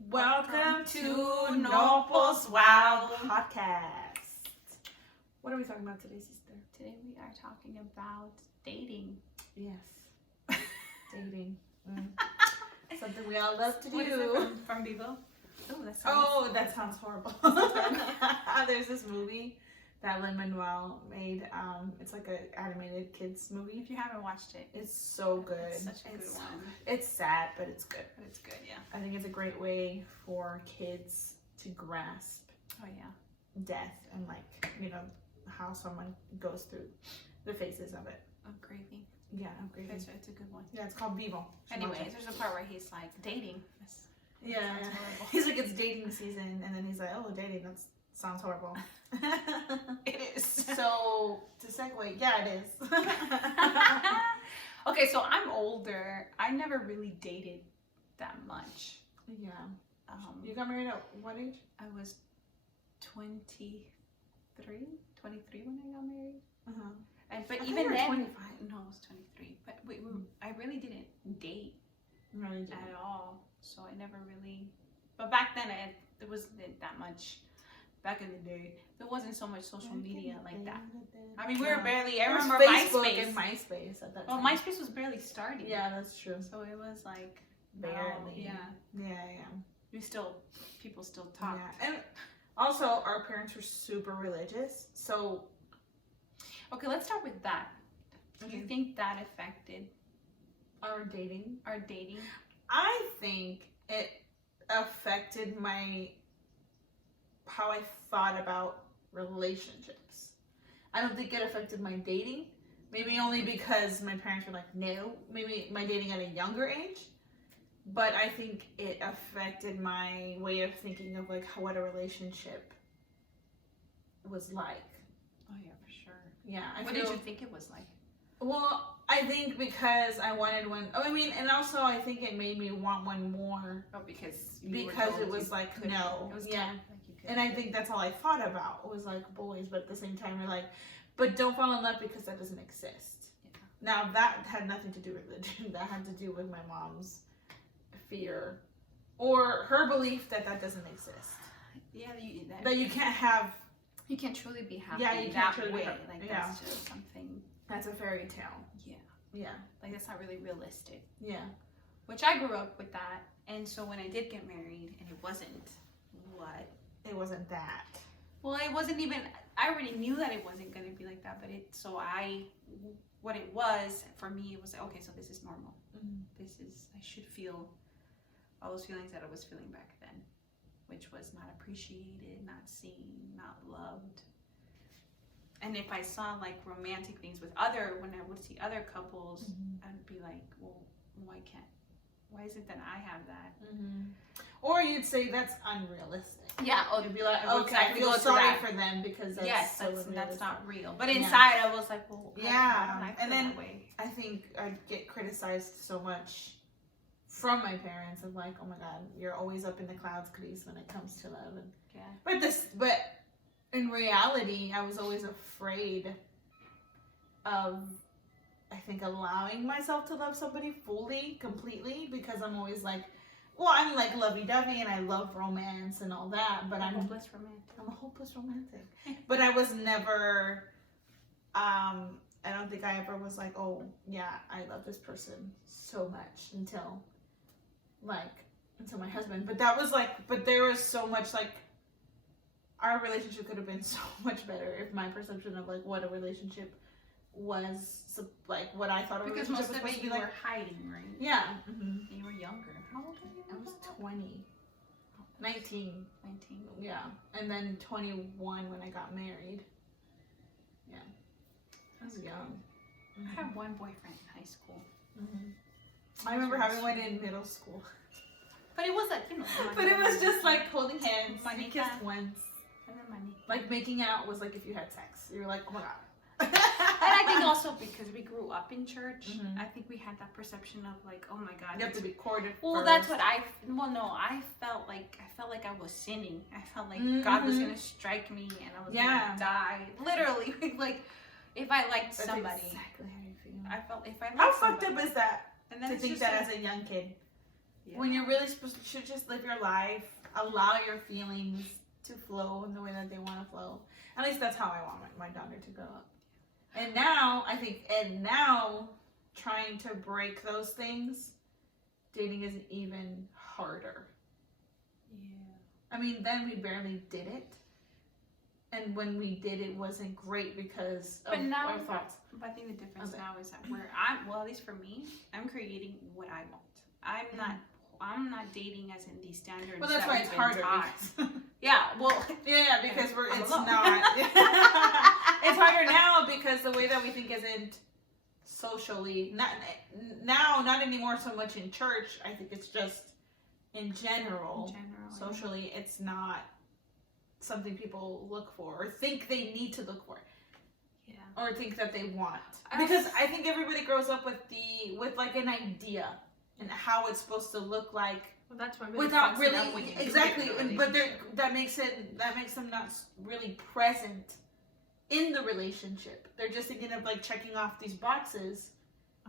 Welcome to Nopal's Wild Podcast. What are we talking about today, sister? Today we are talking about dating. Yes. Dating. Something we all love to do. What is it from Vivo? That sounds horrible. There's this movie that Lin-Manuel made. It's like an animated kids movie. If you haven't watched it, It's so good. it's such a good one. It's sad, but it's good. But it's good, yeah. I think it's a great way for kids to grasp Oh yeah. death and how someone goes through the phases of it. Of grieving. Yeah, I'm grieving. It's a good one. Yeah, it's called Vivo. Anyways, there's a part where he's like dating. Yeah, Sounds horrible. he's like, it's dating season, and then he's like, oh, dating, that sounds horrible. It is. So to segue, yeah, it is. Okay, so I'm older. I never really dated that much. Yeah. You got married at what age? I was 23 when I got married. But I even thought you were then, 25. no, I was 23. But I really didn't date Really? at all, so I never really. But back then, there wasn't that much. Back in the day, there wasn't so much social media like that. I mean, we were barely. I remember Facebook MySpace. and MySpace at that Well, time. MySpace was barely starting. Yeah, that's true. So it was like Barely. Yeah. Yeah. People still talk. Yeah, and also our parents were super religious, so Okay, let's start with that. Do you Okay. think that affected our dating. our dating? I think it affected how I thought about relationships. I don't think it affected my dating. Maybe only because my parents were like, no. Maybe my dating at a younger age. But I think it affected my way of thinking of what a relationship was like. Oh yeah, for sure. Yeah. What did you think it was like? Well, I think because I wanted one. Oh, I mean, and also I think it made me want one more. Oh, because It was like, no. It was Yeah. like you could. And I think that's all I thought about was like boys, but at the same time, you're like, but don't fall in love because that doesn't exist. Yeah. Now, that had nothing to do with religion. That had to do with my mom's fear or her belief that doesn't exist. Yeah, That you can't have, you can't truly be happy. Yeah, you that can't truly be way. happy. Like Yeah. that's just something. that's a fairy tale. Yeah, Yeah. like that's not really realistic. Yeah. Which I grew up with that, and so when I did get married, and it wasn't what. It wasn't that. Well, it wasn't even. I already knew that it wasn't going to be like that, but what it was for me, it was like, okay, so this is normal. I should feel all those feelings that I was feeling back then, which was not appreciated, not seen, not loved. And if I saw like romantic things when I would see other couples, I'd be like, well, why is it that I have that? Or you'd say that's unrealistic. Yeah, You'd be like, I would okay, I exactly feel go to sorry that. for them because that's Yes, so that's unrealistic. not real. But inside, I was like, well, Yeah. why don't I feel And then- that way? I think I'd get criticized so much from my parents of like, oh my god, you're always up in the clouds, Chris, when it comes to love. And Yeah. but in reality, I was always afraid of, I think, allowing myself to love somebody fully, completely, because I'm always like, well, I'm like lovey-dovey and I love romance and all that, but I'm a hopeless romantic. hopeless romantic. But I was never, I don't think I ever was like, oh, yeah, I love this person so much until my husband. But that was but there was so much, our relationship could have been so much better if my perception of, what a relationship was, what I thought a Because relationship most was of supposed it to you be were hiding, right? Yeah. And you were younger. How old were you? I was 20. 19. 19. Yeah. And then 21 when I got married. Yeah. I was young. I had one boyfriend in high school. I remember having one in middle school. But it was like, But it was just like holding hands. We Manita. kissed once. Like making out was like if you had sex. You were like, oh my god. And I think also because we grew up in church, Mhm. I think we had that perception of like, oh my God. You have to be courted. Well, first. that's what I felt like I was sinning. I felt like God was Mhm. gonna strike me and I was Yeah. gonna die. Literally, like if I liked That's somebody, exactly how you feel. I felt if I liked How fucked somebody, up is that? and then To it's think just that like, as a young kid. Yeah. When you're really supposed to should just live your life, allow your feelings to flow in the way that they want to flow. At least that's how I want my daughter to grow up. And now trying to break those things, dating is even harder. Yeah. I mean, then we barely did it. And when we did, it wasn't great because of our thoughts. But I think the difference Okay. now is that well, at least for me, I'm creating what I want. I'm not dating as in these standards. Well, that's that why we've it's been harder. taught. Because, Yeah, well, yeah, because I'm it's alone. not. It's harder now because the way that we think isn't socially, not anymore so much in church. I think it's just in general, socially, it's not something people look for or think they need to look for. Yeah. Or think that they want. Because I think everybody grows up with like an idea and how it's supposed to look like. Well, that's what Without really exactly, but that makes them not really present in the relationship. They're just thinking of like checking off these boxes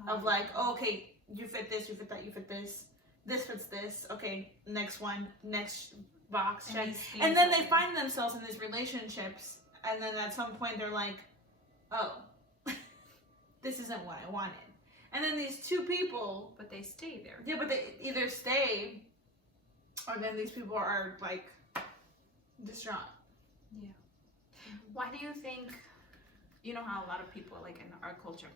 of like, oh, okay, you fit this, you fit that, you fit this. This fits this. Okay, next one, next box check. And then they find themselves in these relationships, and then at some point they're like, oh, this isn't what I wanted. And then these two people, but they stay there. yeah, but they either stay, or then these people are like distraught. Yeah. Why do you think? You know how a lot of people like in our culture,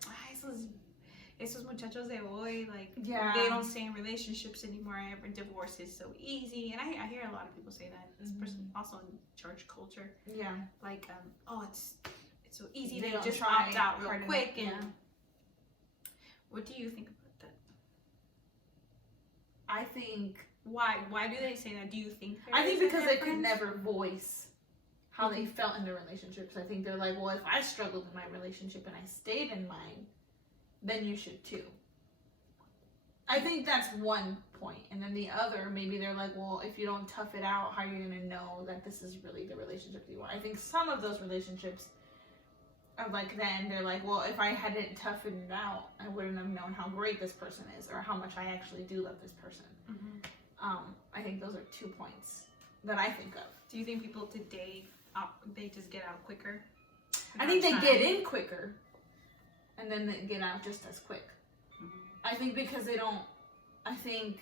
esos muchachos de hoy, like they don't stay in relationships anymore. Divorce is so easy, and I hear a lot of people say that. Also in church culture. Yeah. Like, it's so easy They to don't just try opt out real hard quick. enough, And what do you think about that? I think. Why do they say that? Do you think? I think because they could difference? never voice how they felt in their relationships. I think they're like, well, if I struggled in my relationship and I stayed in mine, then you should too. I think that's one point. And then the other, maybe they're like, well, if you don't tough it out, how are you going to know that this is really the relationship you want? I think some of those relationships are like then, they're like, well, if I hadn't toughened it out, I wouldn't have known how great this person is or how much I actually do love this person. I think those are 2 points that I think of. Do you think people today, they just get out quicker? I think they get in quicker and then they get out just as quick. I think because they don't, I think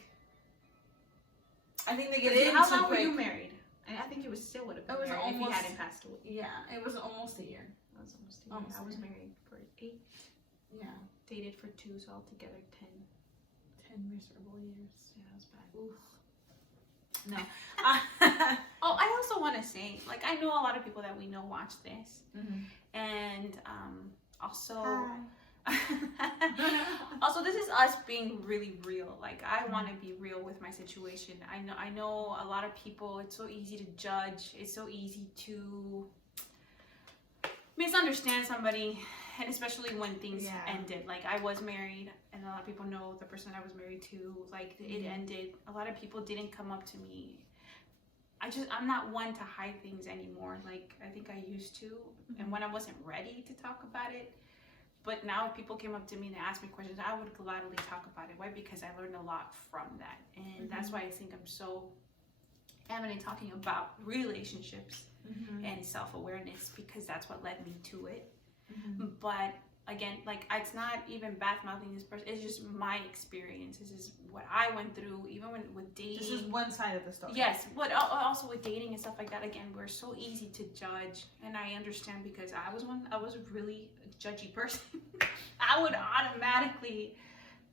they get in How too long quick. were you married? And I think you still would have been married if you hadn't passed away. Yeah, it was almost a year. That was almost a year. Almost I was a year. married for 8, Yeah, dated for 2, so altogether 10. 10 miserable years. Yeah, that was bad. Oof. No. Oh, I also want to say, like, I know a lot of people that we know watch this, and also, also this is us being really real. Like, I want to be real with my situation. I know a lot of people. It's so easy to judge. It's so easy to misunderstand somebody, and especially when things ended. Like, I was married, and a lot of people know the person I was married to. Like, it ended. A lot of people didn't come up to me. I'm not one to hide things anymore. Like, I think I used to, and when I wasn't ready to talk about it. But now if people came up to me and they asked me questions, I would gladly talk about it. Why? Because I learned a lot from that, and that's why I think I'm so adamant talking about relationships and self-awareness, because that's what led me to it. But again, like, it's not even bad-mouthing this person. It's just my experience. This is what I went through, even with dating. This is one side of the story. Yes, but also with dating and stuff like that. Again, we're so easy to judge, and I understand because I was a really judgy person. I would automatically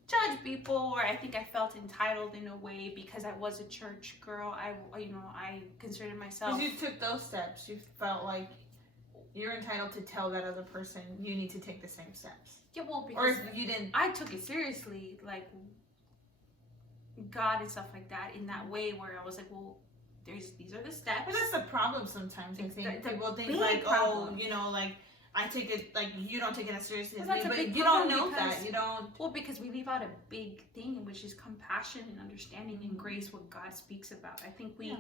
judge people, or I think I felt entitled in a way because I was a church girl. I considered myself. Because you took those steps, you felt like you're entitled to tell that other person you need to take the same steps. Yeah, well, Or because if you didn't. I took it seriously, like God and stuff like that, in that way where I was like, well, these are the steps. But that's the problem sometimes. I think people think big like, problem. like I take it like you don't take it as seriously as Well, me, that's a but big you don't problem know that. because- You don't. Well, because we leave out a big thing, which is compassion and understanding and grace, what God speaks about. I think we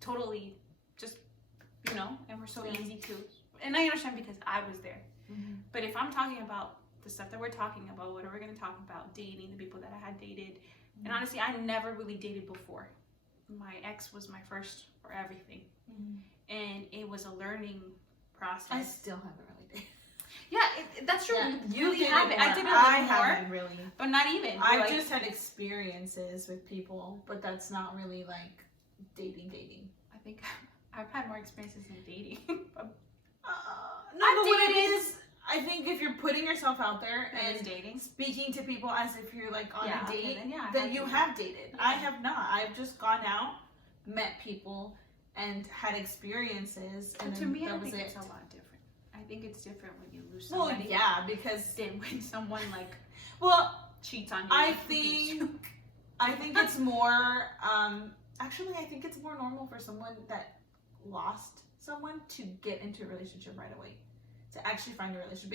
totally just, and we're so easy to. And I understand because I was there. But if I'm talking about the stuff that we're talking about, what are we going to talk about? Dating, the people that I had dated, And honestly, I never really dated before. My ex was my first for everything. And it was a learning process. I still haven't really dated. Yeah, that's true. Yeah, You really did it haven't. I more. did it a little more, haven't really. but not even. I've Like, just had experiences with people, but that's not really like dating. I think I've had more experiences in dating. No, I've but what it dated. is, I think if you're putting yourself out there And and dating. speaking to people as if you're like on Yeah, a okay, date, then yeah, I then have you dated. have dated. Yeah. I have not. I've just gone out, met people, and had experiences, and But to then me, I that was think it. it's a lot different. I think it's different when you lose Well, somebody yeah, because than when someone like well, cheats on you. I and leaves think- you. I think it's more. Actually, I think it's more normal for someone that lost someone to get into a relationship right away, to actually find a relationship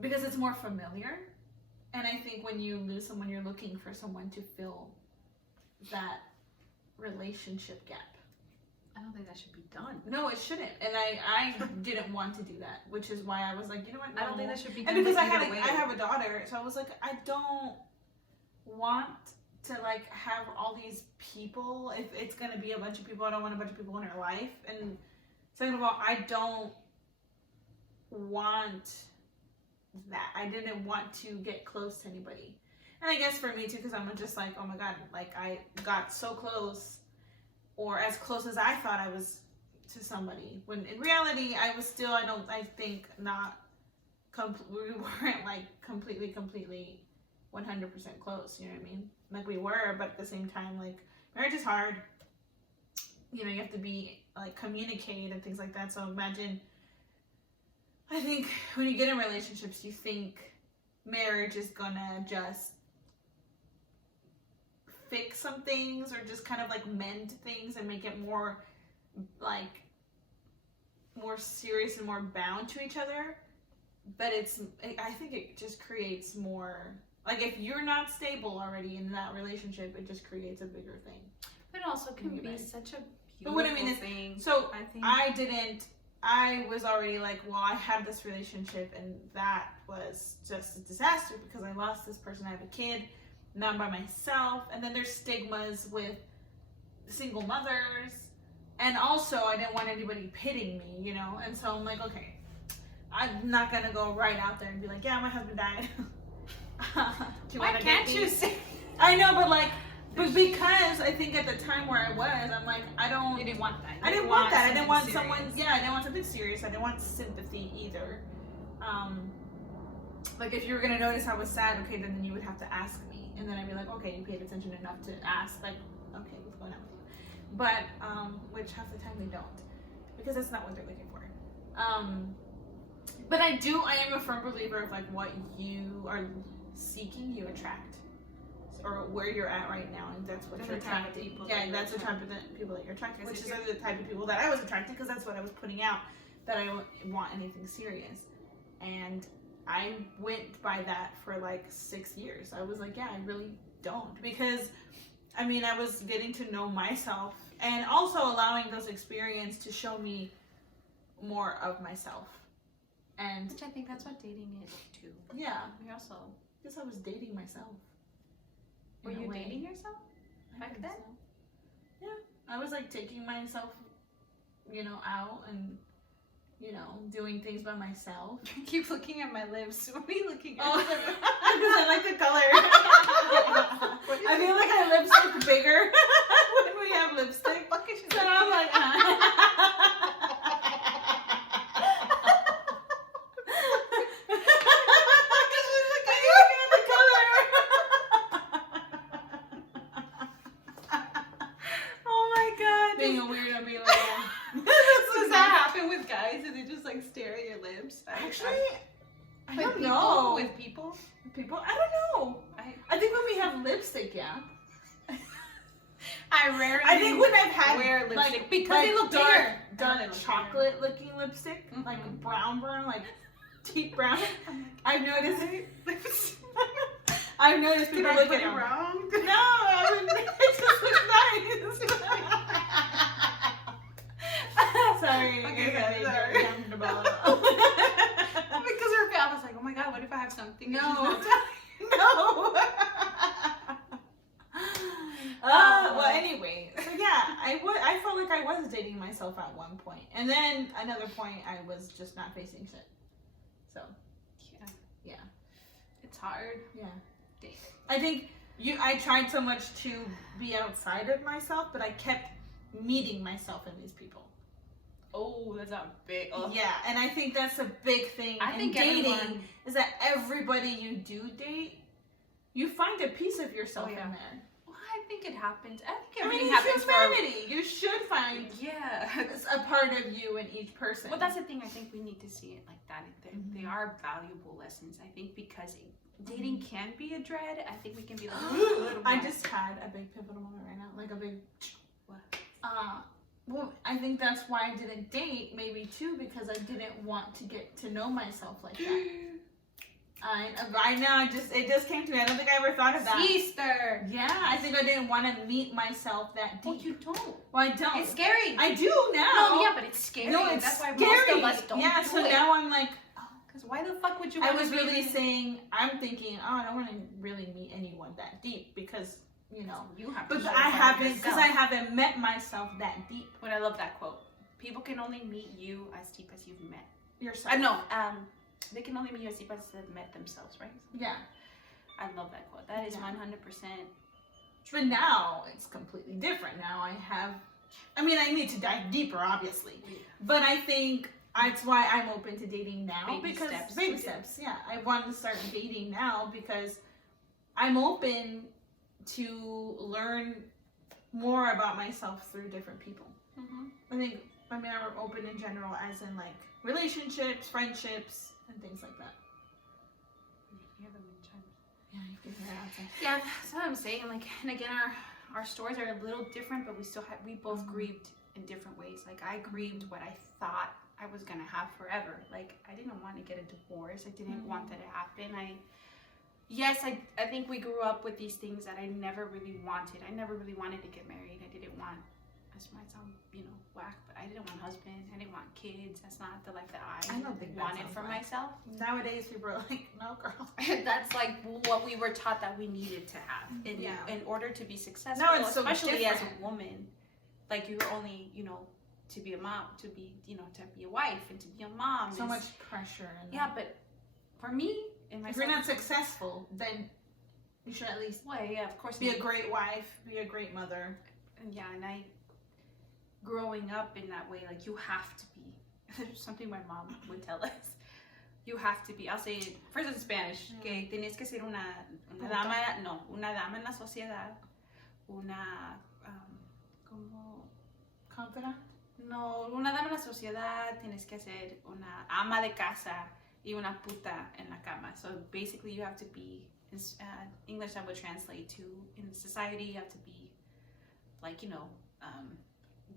because it's more familiar. And I think when you lose someone, you're looking for someone to fill that relationship gap. I don't think that should be done. No, it shouldn't. And I didn't want to do that, which is why I was like, you know what? I don't think no. that should be done. And because I either way. have a daughter, so I was like, I don't want to like have all these people. If it's gonna be a bunch of people, I don't want a bunch of people in her life. And second of all, I don't want that. I didn't want to get close to anybody. And I guess for me too, because I'm just like, oh my god, like I got so close, or as close as I thought I was to somebody, when in reality I was still, I think not, we weren't like completely 100% close, you know what I mean? Like we were, but at the same time, like marriage is hard. You know, you have to be like communicate and things like that. So imagine, I think when you get in relationships, you think marriage is gonna just fix some things or just kind of like mend things and make it more like more serious and more bound to each other. But I think it just creates more, like if you're not stable already in that relationship, it just creates a bigger thing. It also can You're be right. such a But beautiful what I mean is- thing. So I think I was already like, well, I had this relationship and that was just a disaster because I lost this person. I have a kid, now I'm by myself. And then there's stigmas with single mothers. And also I didn't want anybody pitting me, you know? And so I'm like, okay, I'm not gonna go right out there and be like, yeah, my husband died. Do why wanna can't date you me? say? I know, but like, but because I think at the time where I was, I'm like, You didn't want that. I didn't want that. I didn't want something someone. serious. Yeah, I didn't want something serious. I didn't want sympathy either. Like if you were gonna notice I was sad, okay, then you would have to ask me, and then I'd be like, okay, you paid attention enough to ask, like, okay, what's going on with you? But which half the time they don't, because that's not what they're looking for. But I am a firm believer of like what you are seeking, you attract. Or where you're at right now, and that's what That's you're the type of attracting. people Yeah, that you're that's the type of people that you're attracting, which Because is if the type of people that I was attracted, because that's what I was putting out, that I don't want anything serious. And I went by that for like 6 years. I was like, yeah, I really don't, because I mean, I was getting to know myself and also allowing those experiences to show me more of myself. And Which I think that's what dating is too. yeah, We also because I was dating myself. were in a you way. dating yourself? I back think then? so. Yeah, I was like taking myself, you know, out and, you know, doing things by myself. I keep looking at my lips. What are you looking at? Oh, because I like the color. I feel like our lips look bigger when we have lipstick. So I'm like, Oh my god. being a weirdo, be like, Does that happen with guys and they just like stare at your lips? actually, I With don't people? know. With people? People, I don't know. I think when we have lipstick, yeah. I rarely I think when I've had wear lipstick like, because like they look dark, bigger. dark They look bigger. chocolate looking lipstick, like Mhm. brown, like deep brown. I'm I've noticed. like, I've noticed did people I look put at it them. wrong? No, I mean, it just looks nice. Sorry, Okay, I made sorry. you uncomfortable. Because her I was like, oh my god, what if I have something? No. And she's not telling- No. anyway, so yeah, I felt like I was dating myself at one point, and then another point I was just not facing shit. So yeah. It's hard. Yeah. Date. I think I tried so much to be outside of myself, but I kept meeting myself in these people. Oh, that's a big. Oh. Yeah, and I think that's a big thing I in think dating everyone- is that everybody you do date, you find a piece of yourself Oh, yeah. in there. Well, I think it happens. I think I mean, everything it's happens humanity. You should for. find Yeah. a part of you in each person. Well, that's the thing. I think we need to see it like that. They Mhm. are valuable lessons. I think because dating can be a dread. I think we can be like a little. I more- just had a big pivotal moment right now, like a big. What? Well, I think that's why I didn't date, maybe too, because I didn't want to get to know myself like that. Right now, it just came to me. I don't think I ever thought of that. Sister. Yeah, I think I didn't want to meet myself that Well, deep. you don't. Well, I don't. It's scary. I do now. No, yeah, but it's scary. No, and it's that's why scary. most of us don't yeah, do so it. now I'm like, Because why the fuck would you? I wanna was be really in- saying, I'm thinking, oh, I don't want to really meet anyone that deep because, you know. You have to. But show I it haven't, because yourself. I haven't met myself that deep. But I love that quote. People can only meet you as deep as you've met. Yourself. No, they can only meet you as deep as they've met themselves, right? Yeah. I love that quote. That is Yeah. 100%. But now it's completely different. Now I need to dive deeper, obviously. But I think that's why I'm open to dating now. Baby because steps. Baby steps, yeah. I want to start dating now because I'm open to learn more about myself through different people. Mm-hmm. I'm open in general, as in like relationships, friendships, and things like that. Yeah, you can hear that. Yeah, that's what I'm saying. Like, and again, our stories are a little different, but we both grieved in different ways. Like, I grieved what I thought I was gonna have forever. Like, I didn't want to get a divorce. I didn't want that to happen. I think we grew up with these things that I never really wanted. I never really wanted to get married. I didn't want. This might sound, whack, but I didn't want a husband. I didn't want kids. That's not the life that I don't think that wanted sounds for whack. myself. Nowadays, people are like, no, girl. That's like what we were taught that we needed to have in order to be successful, No, it's so especially as different. a woman. Like you're only, to be a mom, to be a wife and to be a mom. So is- much pressure. And Yeah, but for me and if myself, you're not successful, then you should at least well, yeah, of course, be a great wife, be a great mother. and I growing up in that way, like you have to be. There's something my mom would tell us. You have to be. I'll say it first in Spanish. Que tienes que ser una dama, no, una dama en la sociedad, una como Confidant? no, una dama en la sociedad. Tienes que ser una ama de casa y una puta en la cama. So basically, you have to be. English I would translate to in society. You have to be like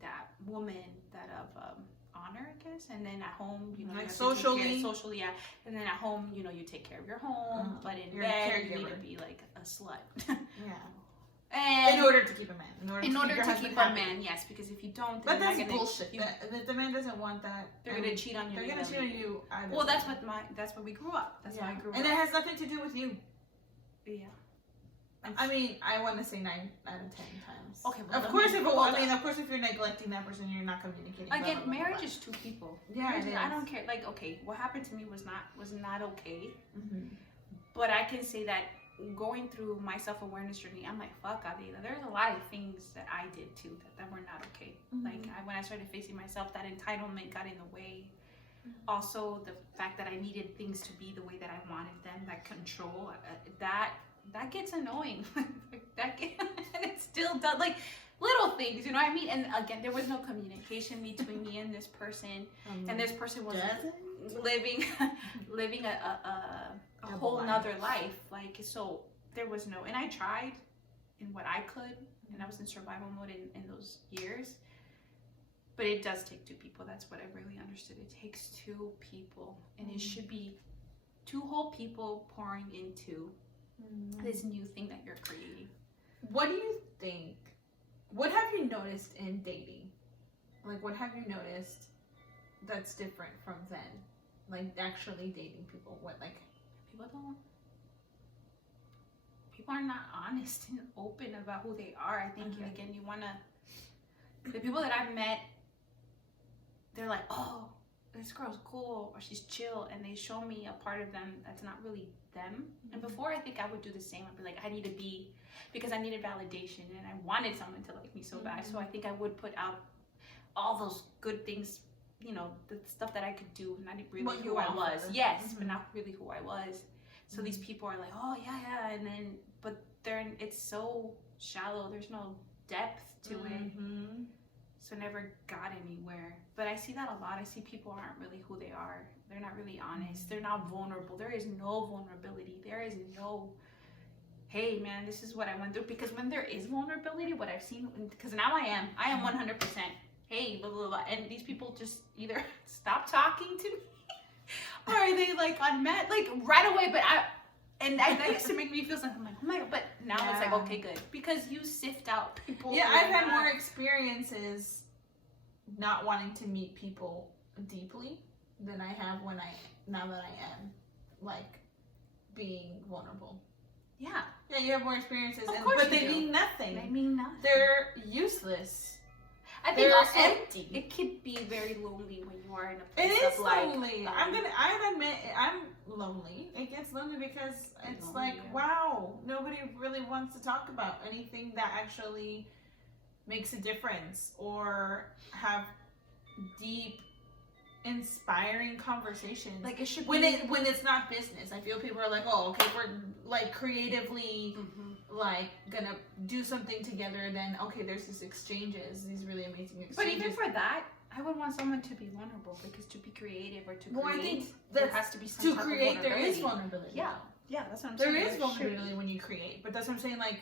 that woman that of honor, I guess, and then at home, you Like have to take socially? socially, yeah, and then at home, you take care of your home, but in you're a bed, you need to caregiver. be like a slut. Yeah. And In order to keep a man. In order in to order keep your to husband keep a happy. man, yes, because if you don't, But then that's they're gonna, bullshit. The man doesn't want that. they're gonna cheat on you. They're gonna cheat on you. Either Well, way. that's what we grew up. That's Yeah. how I grew And up. it has nothing to do with you. Yeah. I mean, I want to say 9 out of 10 times. Okay, well, Of let course, me- if hold of course, if you're neglecting that person, you're not communicating. blah, Again, blah, blah, marriage blah. is two people. Yeah, Marriage it is- I is. don't care. Like, okay, what happened to me was not okay. Mhm. But I can say that going through my self-awareness journey, I'm like, fuck, Adela, there's a lot of things that I did too that were not okay. Mhm. Like when I started facing myself, that entitlement got in the way. Mhm. Also, the fact that I needed things to be the way that I wanted them, that control, that gets annoying. And it still does. Like little things, you know what I mean? And again, there was no communication between me and this person, and this person was living a Double whole life. nother life. Like, so there was no, and I tried in what I could, and I was in survival mode in those years. But it does take two people. That's what I really understood. It takes two people, and it should be two whole people pouring into this new thing that you're creating. What do you think? What have you noticed in dating? Like, what have you noticed that's different from then? Like, actually dating people. What, like? people are not honest and open about who they are. I think, and again, you want to, the people that I've met, they're like, oh, this girl's cool, or she's chill, and they show me a part of them that's not really them. And before, I think I would do the same. I'd be like, I need to be, because I needed validation, and I wanted someone to like me so bad. So I think I would put out all those good things, you know, the stuff that I could do, not really What who you I offer. was. Yes, but not really who I was. So these people are like, oh yeah, and then, but it's so shallow. There's no depth to it. So never got anywhere. But I see that a lot. I see people aren't really who they are. They're not really honest. They're not vulnerable. There is no vulnerability. There is no, hey man, this is what I went through. Because when there is vulnerability, what I've seen, because now I am 100%, hey, blah, blah, blah. And these people just either stop talking to me or they like unmet, like right away. But that used to make me feel something. I'm like, oh my God. But now it's like, okay, good. Because you sift out people. Yeah, I've had more experiences not wanting to meet people deeply than I have now that I am, like, being vulnerable. Yeah. Yeah, you have more experiences, Of course but they you do. mean nothing. They mean nothing. They're useless. I think They're also empty. it could be very lonely when you are in a It place is of like, lonely. I admit I'm lonely. It gets lonely because it's Lonely, like, yeah. wow, nobody really wants to talk about anything that actually makes a difference or have deep, inspiring conversations. like it should when be it's not business. I feel people are like, oh, okay, we're like creatively like gonna do something together. Then okay, there's these exchanges, these really amazing exchanges. But even for that, I would want someone to be vulnerable because to be creative or to create, I think there that's has to be some to type create. of There is vulnerability. vulnerability. Yeah. though. Yeah, that's what I'm There saying. is vulnerability when you create, but that's what I'm saying. Like,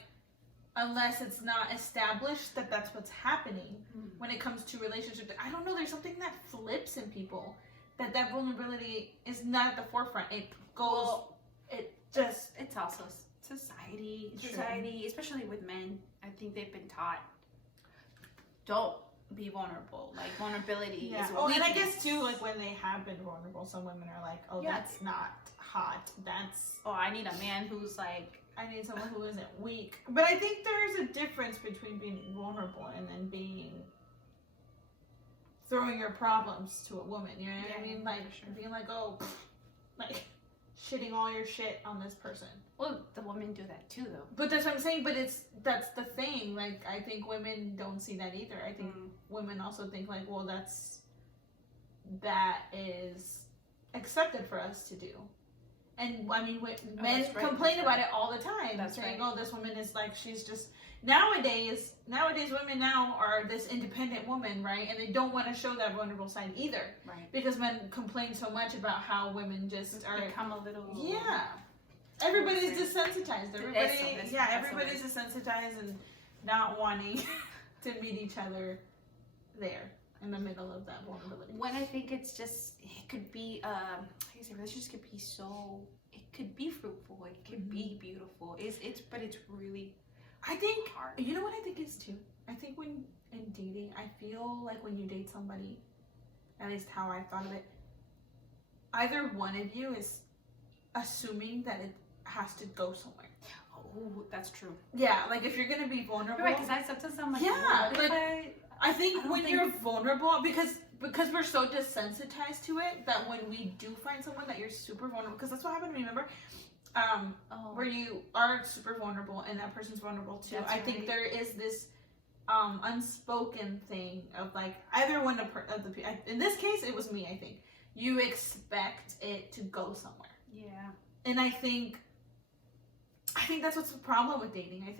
unless it's not established that that's what's happening when it comes to relationships, I don't know. There's something that flips in people that vulnerability is not at the forefront. It goes. It just. It's also society, True. especially with men. I think they've been taught, don't be vulnerable. Like vulnerability is a Oh, and I weakness. guess too, like when they have been vulnerable, some women are like, "Oh, Yeah. that's not hot. That's Oh, I need a man who's like, I need someone who isn't weak." But I think there's a difference between being vulnerable and then throwing your problems to a woman. You know what I mean? Like being like, "Oh, like shitting all your shit on this person." well, the women do that too, though. But that's what I'm saying. But that's the thing. Like, I think women don't see that either. I think women also think like, well, that is accepted for us to do. And I mean, men that's right, complain that's about right. it all the time. That's saying, right. "Oh, this woman is like, she's just." Nowadays, women now are this independent woman, right? And they don't want to show that vulnerable side either, Right. because men complain so much about how women just are. Become a little. Yeah. Everybody's desensitized. That's Everybody's desensitized and not wanting to meet each other there in the middle of that vulnerability. When I think it's just, it could be, like I say, relationships could be so, it could be fruitful, it could be beautiful. But it's really I think, hard. you know what I think is too? I think when in dating, I feel like when you date somebody, at least how I thought of it, either one of you is assuming that it has to go somewhere. Oh, that's true. Yeah, like if you're gonna be vulnerable. You're right, because sometimes I'm like, Yeah, what if like, I think don't when think- you're vulnerable, because we're so desensitized to it, that when we do find someone that you're super vulnerable, because that's what happened to me, remember? Where you are super vulnerable and that person's vulnerable too. That's I think right. there is this unspoken thing of like either one of the in this case it was me. I think you expect it to go somewhere, Yeah. and I think that's what's the problem with dating. I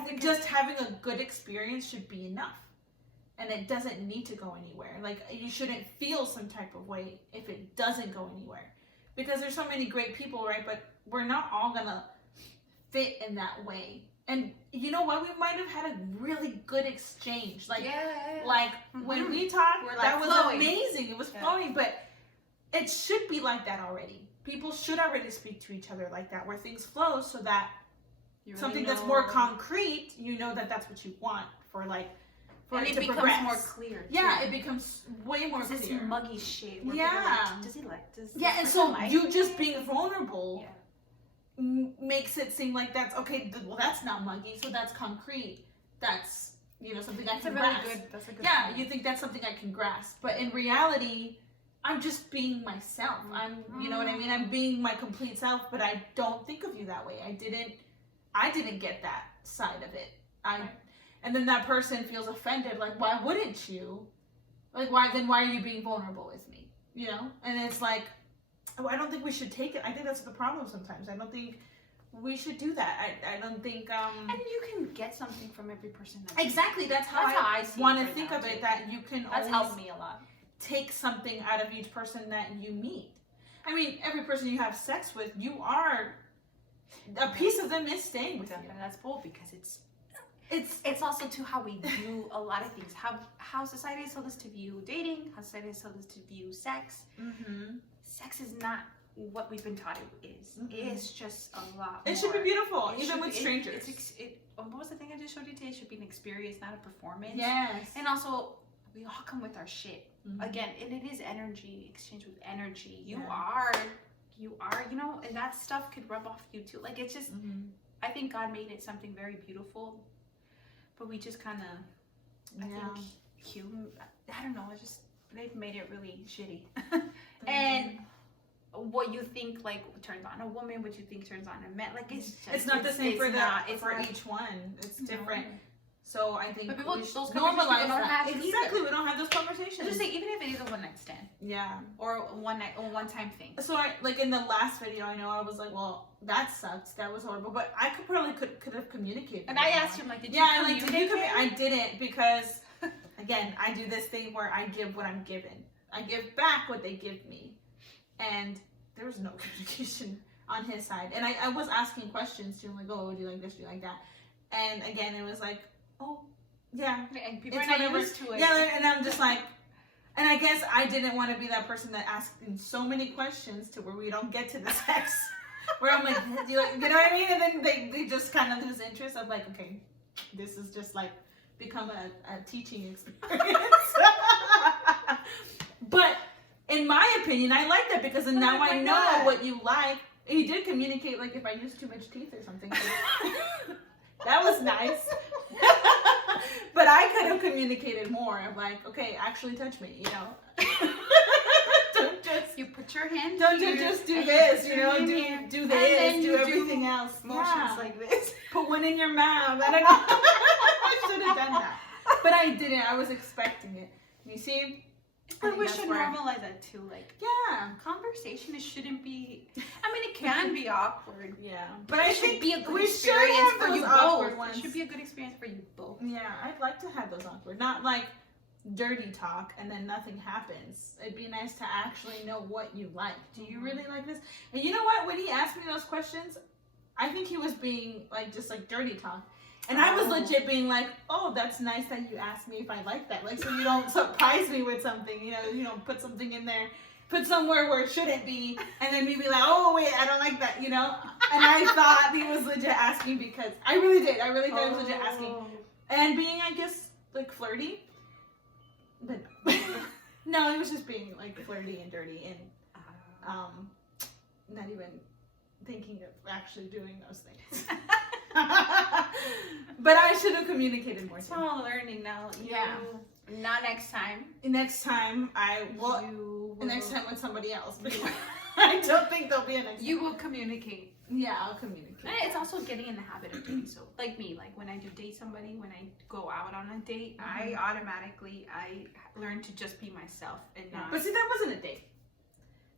think just having a good experience should be enough. And it doesn't need to go anywhere. Like, you shouldn't feel some type of way if it doesn't go anywhere. Because there's so many great people, right? But we're not all gonna fit in that way. And you know what? We might have had a really good exchange. Like, when we talked, We're, like, that was flowing. amazing. It was flowing. But it should be like that already. People should already speak to each other like that, where things flow, so that You really something that's know- more concrete, you know that that's what you want for and it it to becomes progress. more clear. Yeah, too. it becomes way more It's this clear. muggy shit. Where Yeah. people are like, does he like? Does Yeah, this and person so like you me? just being vulnerable Yeah. makes it seem like that's okay. Well, that's not muggy, so that's concrete. That's, you know, something I That's a can really grasp. good. That's a good. Yeah, point. you think that's something I can grasp, but in reality, I'm just being myself. I'm, you know what I mean? I'm being my complete self, but I don't think of you that way. I didn't get that side of it. Right. And then that person feels offended. Like, why wouldn't you? Like, why are you being vulnerable with me? You know? And it's like, oh, I don't think we should take it. I think that's the problem sometimes. I don't think we should do that. I don't think, And you can get something from every person. exactly. That's how I see want it to right think now, of it. too. That you can That's always helped me a lot. take something out of each person that you meet. I mean, every person you have sex with, you are, a piece of them is staying with you. Definitely, that's bold because it's also to how we view a lot of things. How society has told us to view dating. How society has told us to view sex. Mm-hmm. Sex is not what we've been taught it is. Mhm. It's just a lot. It should be more. beautiful, It even should with be- strangers. What was the thing I just showed you today? It should be an experience, not a performance. Yes. And also, we all come with our shit. Mhm. Again, and it is energy, exchange with energy. You Yeah. are, you know, and that stuff could rub off you too. Like, it's just, Mhm. I think God made it something very beautiful, but we just kind of, I Yeah. think, I don't know, it's just, they've made it really shitty. Mm-hmm. And what you think, like, turns on a woman, what you think turns on a man, like, it's just, It's not the same for not- each one. It's No. different. So I think But people- we should those conversations normalize we don't that. have either. Exactly, we don't have those I conversations. just say, even if it is a one night stand Yeah. or a one time thing. So I, like in the last video, I know I was like, well, that sucked. That was horrible. But I could have communicated. And with I him asked more. him, like, did Yeah, you like, did communicate? you I didn't, because again, I do this thing where I give what I'm given. I give back what they give me, and there was no communication on his side. And I was asking questions to him, like, oh, do you like this? Do you like that? And again, it was like, oh, yeah. And people It's are not whatever. used to it. Yeah, and I'm just like, and I guess I didn't want to be that person that asked so many questions to where we don't get to the sex. Where I'm like, do you like, you know what I mean? And then they just kind of lose interest. I'm like, okay, this is just like become a teaching experience. But in my opinion, I like that because then Oh now my I know God. what you like. He did communicate, like if I used too much teeth or something. That was nice. But I could have communicated more of like, okay, actually touch me, you know. Don't just You put your hand don't here, just do and this, put you your know, hand do here, do and this, then do you everything else. motions Yeah. like this. Put one in your mouth. I don't know. I should have done that. But I didn't. I was expecting it. You see? I But think we that's should where- normalize that too. Like, Yeah. conversation, it shouldn't be. I mean, it can be awkward. Yeah. But I it should think be a good we should experience have for those you awkward both. ones. It should be a good experience for you both. Yeah, I'd like to have those awkward, not like dirty talk and then nothing happens. It'd be nice to actually know what you like. Do you really like this? And you know what? When he asked me those questions, I think he was being like just like dirty talk. And I was Oh. legit being like, oh, that's nice that you asked me if I like that. Like, so you don't surprise me with something, you know, put something in there, put somewhere where it shouldn't be, and then me be like, oh, wait, I don't like that, you know? And I thought he was legit asking because I really did. I really thought he was legit asking. And being, I guess, like flirty. But no, it was just being like flirty and dirty and not even thinking of actually doing those things. But I should have communicated more. It's all learning now. Yeah. Not next time. Next time I will. You will, Next time with somebody else. But I don't think there'll be a next. you time. will communicate. Yeah, I'll communicate. And it's also getting in the habit of doing so. Like me, like when I do date somebody, when I go out on a date, I automatically learn to just be myself and not. But see, that wasn't a date.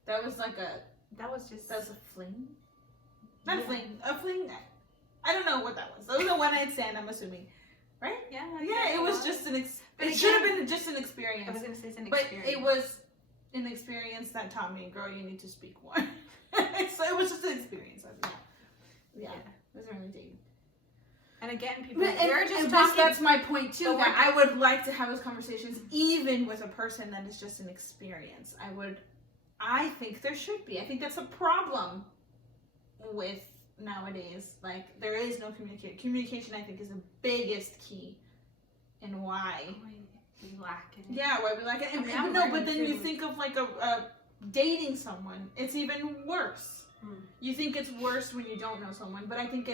That was like that was just. that was a fling. Not a Yeah. fling. A fling. I don't know what that was. It was a one night stand. I'm assuming, right? Yeah. Yeah, it was just an. But It should have again- been just an experience. I was gonna say it's an But experience. it was an experience that taught me, girl, you need to speak more. So it was just an experience. Yeah. It wasn't really dating. And again, people, But, we're just and talking. that's my point too. But That I would like to have those conversations, even with a person that is just an experience. I think there should be. I think that's a problem with nowadays. Like there is no communication. Communication, I think, is the biggest key, and why. We lack it. Yeah, why we like it. And, I mean, I'm no, but learning then you too. think of like a dating someone. It's even worse You think it's worse when you don't know someone, but I think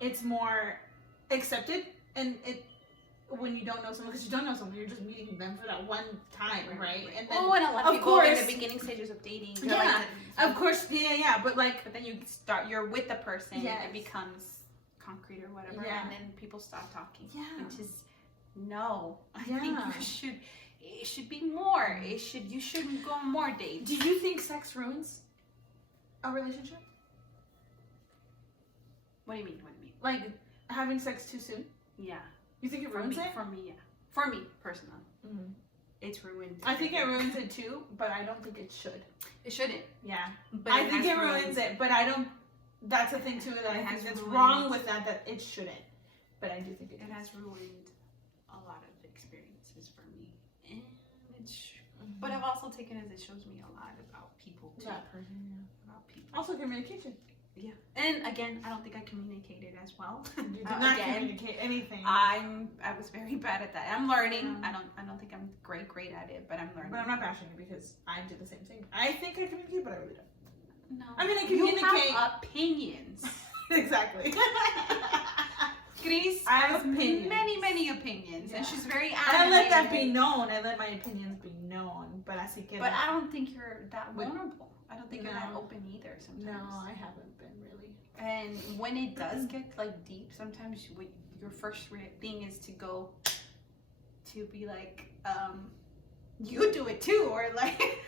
it's more accepted and it when you don't know someone, because you don't know someone, you're just meeting them for that one time, right? And then, and a lot of people in the beginning stages of dating. Yeah, of course, yeah, but like, but then you're with the person, and it becomes concrete or whatever, and then people stop talking. Yeah, which is no. I think it should be more. You shouldn't go on more dates. Do you think sex ruins a relationship? What do you mean? Like having sex too soon? Yeah. You think it ruins it? For me, yeah. For me, personally. It's ruined. I think it ruins it too, but I don't think it should. It shouldn't. Yeah. But I think it ruins it, but I don't. That's the thing too that I think that's wrong with that it shouldn't. But I do think it has ruined a lot of experiences for me. And but I've also taken it as it shows me a lot about people too. That person, yeah. About people. Also communication. Yeah. And again, I don't think I communicated as well. You did not communicate anything. I was very bad at that. I'm learning. I don't think I'm great at it, but I'm learning. But I'm not bashing you because I do the same thing. I think I communicate, but I really don't. No. I mean, I communicate. You have opinions. Exactly. Grace has many opinions, and she's very adamant. I let that be known. I let my opinions be known, but But I don't think you're that vulnerable. I don't think you're that open either. Sometimes. No, I haven't been really. And when it does get like deep, sometimes your first thing is to go to be like, you do it too, or like.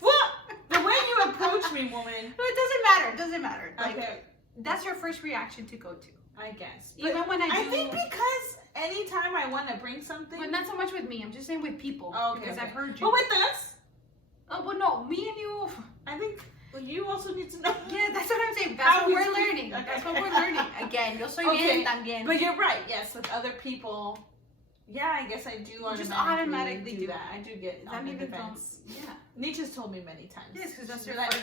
Well, the way you approach me, woman. No, it doesn't matter. Like, okay. That's your first reaction to go to. I guess. Even when I think because anytime I want to bring something. But not so much with me. I'm just saying with people. Oh, okay. Because I've heard you. But with us. Oh, but no, me and you. I think you also need to know. Yeah, that's what I'm saying. That's what we're learning. Okay. That's what we're learning. Again, yo soy bien también. But you're right. Yes, with other people. Yeah, I guess I do automatically do that. I do get on the defense. Yeah. Nietzsche's told me many times. Yes, because that's your like.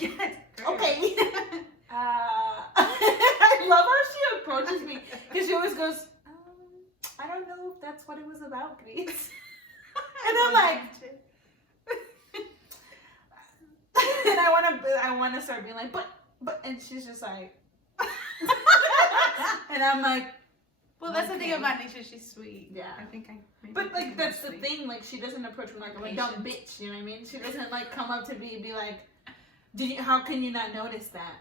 Yes. Okay. I love how she approaches me because she always goes, I don't know if that's what it was about, Grace. And I'm like, and I want to start being like, but, and she's just like, and I'm like, well, that's the thing about Nisha. She's sweet. Yeah. I think But like that's the thing. Like she doesn't approach me like a dumb bitch. You know what I mean? She doesn't like come up to me and be like, how can you not notice that?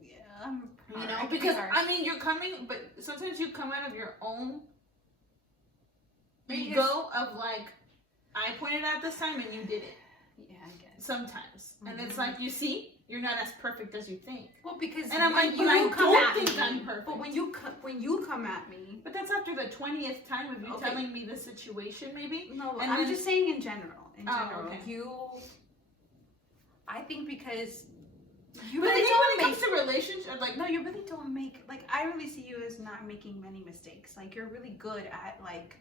Yeah. You know, because I mean, you're coming, but sometimes you come out of your own ego of like, I pointed out this time and you did it. Yeah, I guess. Sometimes, and it's like, you see, you're not as perfect as you think. Well, because and I'm like, you I come don't at think me. I'm perfect. But when you come at me, but that's after the 20th time of you telling me the situation, maybe. No, and I'm just saying in general. I think because. You really don't when it comes to relationship, like no, you really don't make like I really see you as not making many mistakes. Like you're really good at like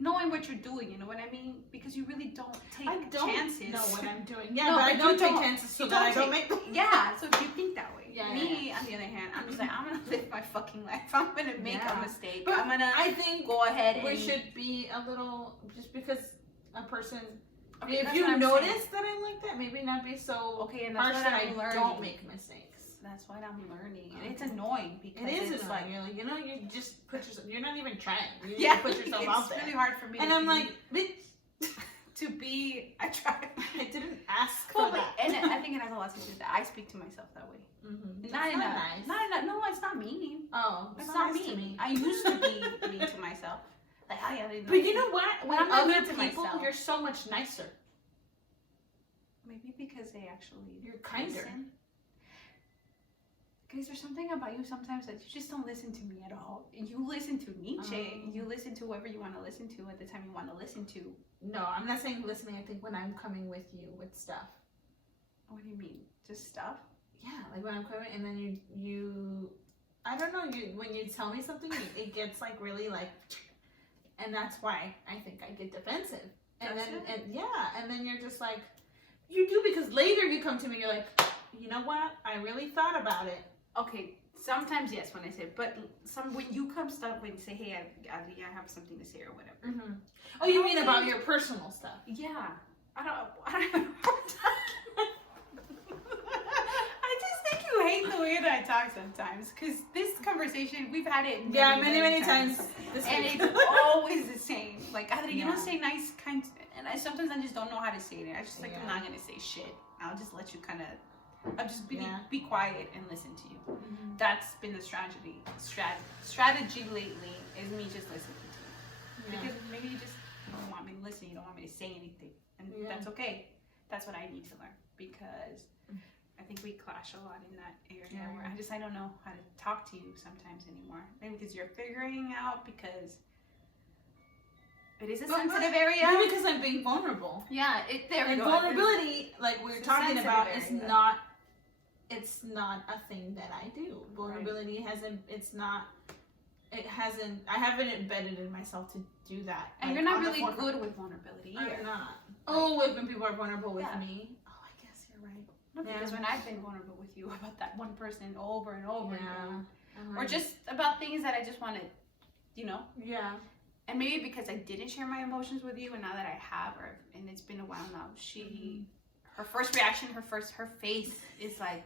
knowing what you're doing. You know what I mean? Because you really don't take chances. Know what I'm doing. Yeah, no, but I don't take chances so that I don't make them. Yeah, so if you think that way. Yeah. Me, on the other hand, I'm just like I'm gonna live my fucking life. I'm gonna make a mistake. But I'm gonna. I think go ahead. We should be a little just because a person. Okay, if you notice that I'm like that, maybe not be so and harsh that I don't make mistakes. That's what I'm learning, and it's annoying because it's annoying. You're like, you just put yourself. You're not even trying. You just put yourself out there. It's really hard for me. And I'm like, bitch, to be. I tried. I didn't ask for that. And I think it has a lot to do with that. I speak to myself that way. Mm-hmm. Not nice. No, it's not mean. Oh, it's not mean. To me. I used to be mean to myself. Like but you know what? When I'm other people, you're so much nicer. Maybe because they actually you're kinder. Listen. Because there's something about you sometimes that you just don't listen to me at all. You listen to Nietzsche. You listen to whoever you want to listen to at the time you want to listen to. No, I'm not saying listening. I think when I'm coming with you with stuff. What do you mean? Just stuff? Yeah, like when I'm coming and then you I don't know, when you tell me something, it gets like really like, and that's why I think I get defensive. And then you're just like, you do, because later you come to me and you're like, you know what? I really thought about it. Okay, sometimes yes, when I say, but when you come stuff when you say, hey, I have something to say or whatever. Mm-hmm. Oh, you mean about your personal stuff? Yeah, I don't. way that I talk sometimes, because this conversation, we've had it many times this and week. it's always the same. Like, Adri, you don't Yeah. say nice, kind, and sometimes I just don't know how to say it. I just like, I'm Yeah. not gonna say shit. I'll just let you kind of, I'll just Yeah. be quiet and listen to you. Mhm. That's been the strategy lately, is me just listening to you. Yeah. Because maybe you just don't want me to listen, you don't want me to say anything, and Yeah. that's okay. That's what I need to learn, because I think we clash a lot in that area where I don't know how to talk to you sometimes anymore. Maybe because you're figuring out, because it is a sensitive area. Maybe because I'm being vulnerable. Yeah, there we And go. vulnerability, like we were It's a talking sensitive about, area. is not. It's not a thing that I do. Vulnerability hasn't. It's not. It hasn't. I haven't embedded in myself to do that. And like, you're not on the really forefront. good with vulnerability either. I'm not. Oh, when people are vulnerable with Yeah. me. Oh, I guess you're right. No, because when I've been vulnerable with you about that one person over and over again, or just about things that I just want to, you know. Yeah. And maybe because I didn't share my emotions with you, and now that I have, and it's been a while now, her first reaction, her face is like,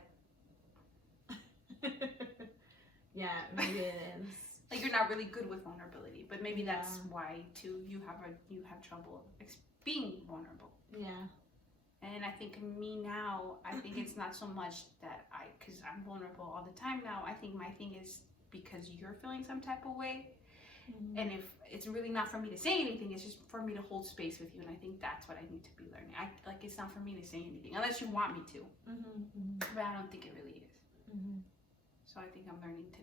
Yeah, maybe it is. like you're not really good with vulnerability, but maybe that's Yeah. why too you have trouble being vulnerable. Yeah. And I think me now, I think it's not so much that because I'm vulnerable all the time now. I think my thing is because you're feeling some type of way. Mm-hmm. And if it's really not for me to say anything, it's just for me to hold space with you. And I think that's what I need to be learning. It's not for me to say anything unless you want me to. Mm-hmm. But I don't think it really is. Mm-hmm. So I think I'm learning to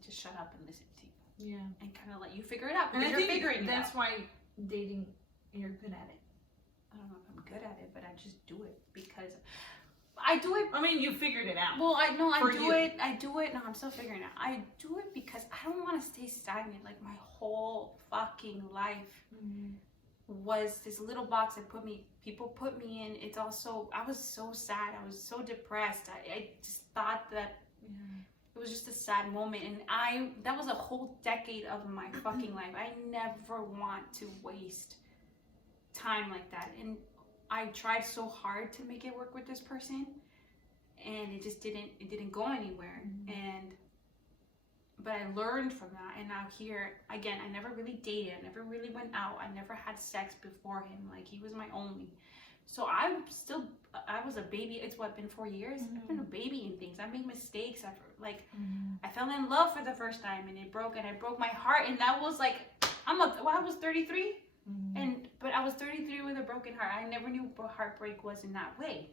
just shut up and listen to you. Yeah. And kind of let you figure it out. And Because I you're think figuring it out. that's why dating, you're good at it. I don't know if I'm good at it, but I just do it because I do it. I mean, you figured it out. Well, I know I For do you. it. I do it. No, I'm still figuring it out. I do it because I don't want to stay stagnant. Like my whole fucking life was this little box that people put me in. It's also, I was so sad. I was so depressed. I just thought that it was just a sad moment. And that was a whole decade of my fucking life. I never want to waste time like that. And I tried so hard to make it work with this person, and it just didn't go anywhere. But I learned from that, and now here again, I never really dated, I never really went out, I never had sex before him. Like, he was my only. So I was a baby. It's been 4 years. I've been a baby in things. I made mistakes. I fell in love for the first time, and it broke, and I broke my heart. And that was like, I was 33. But I was 33 with a broken heart. I never knew what heartbreak was in that way.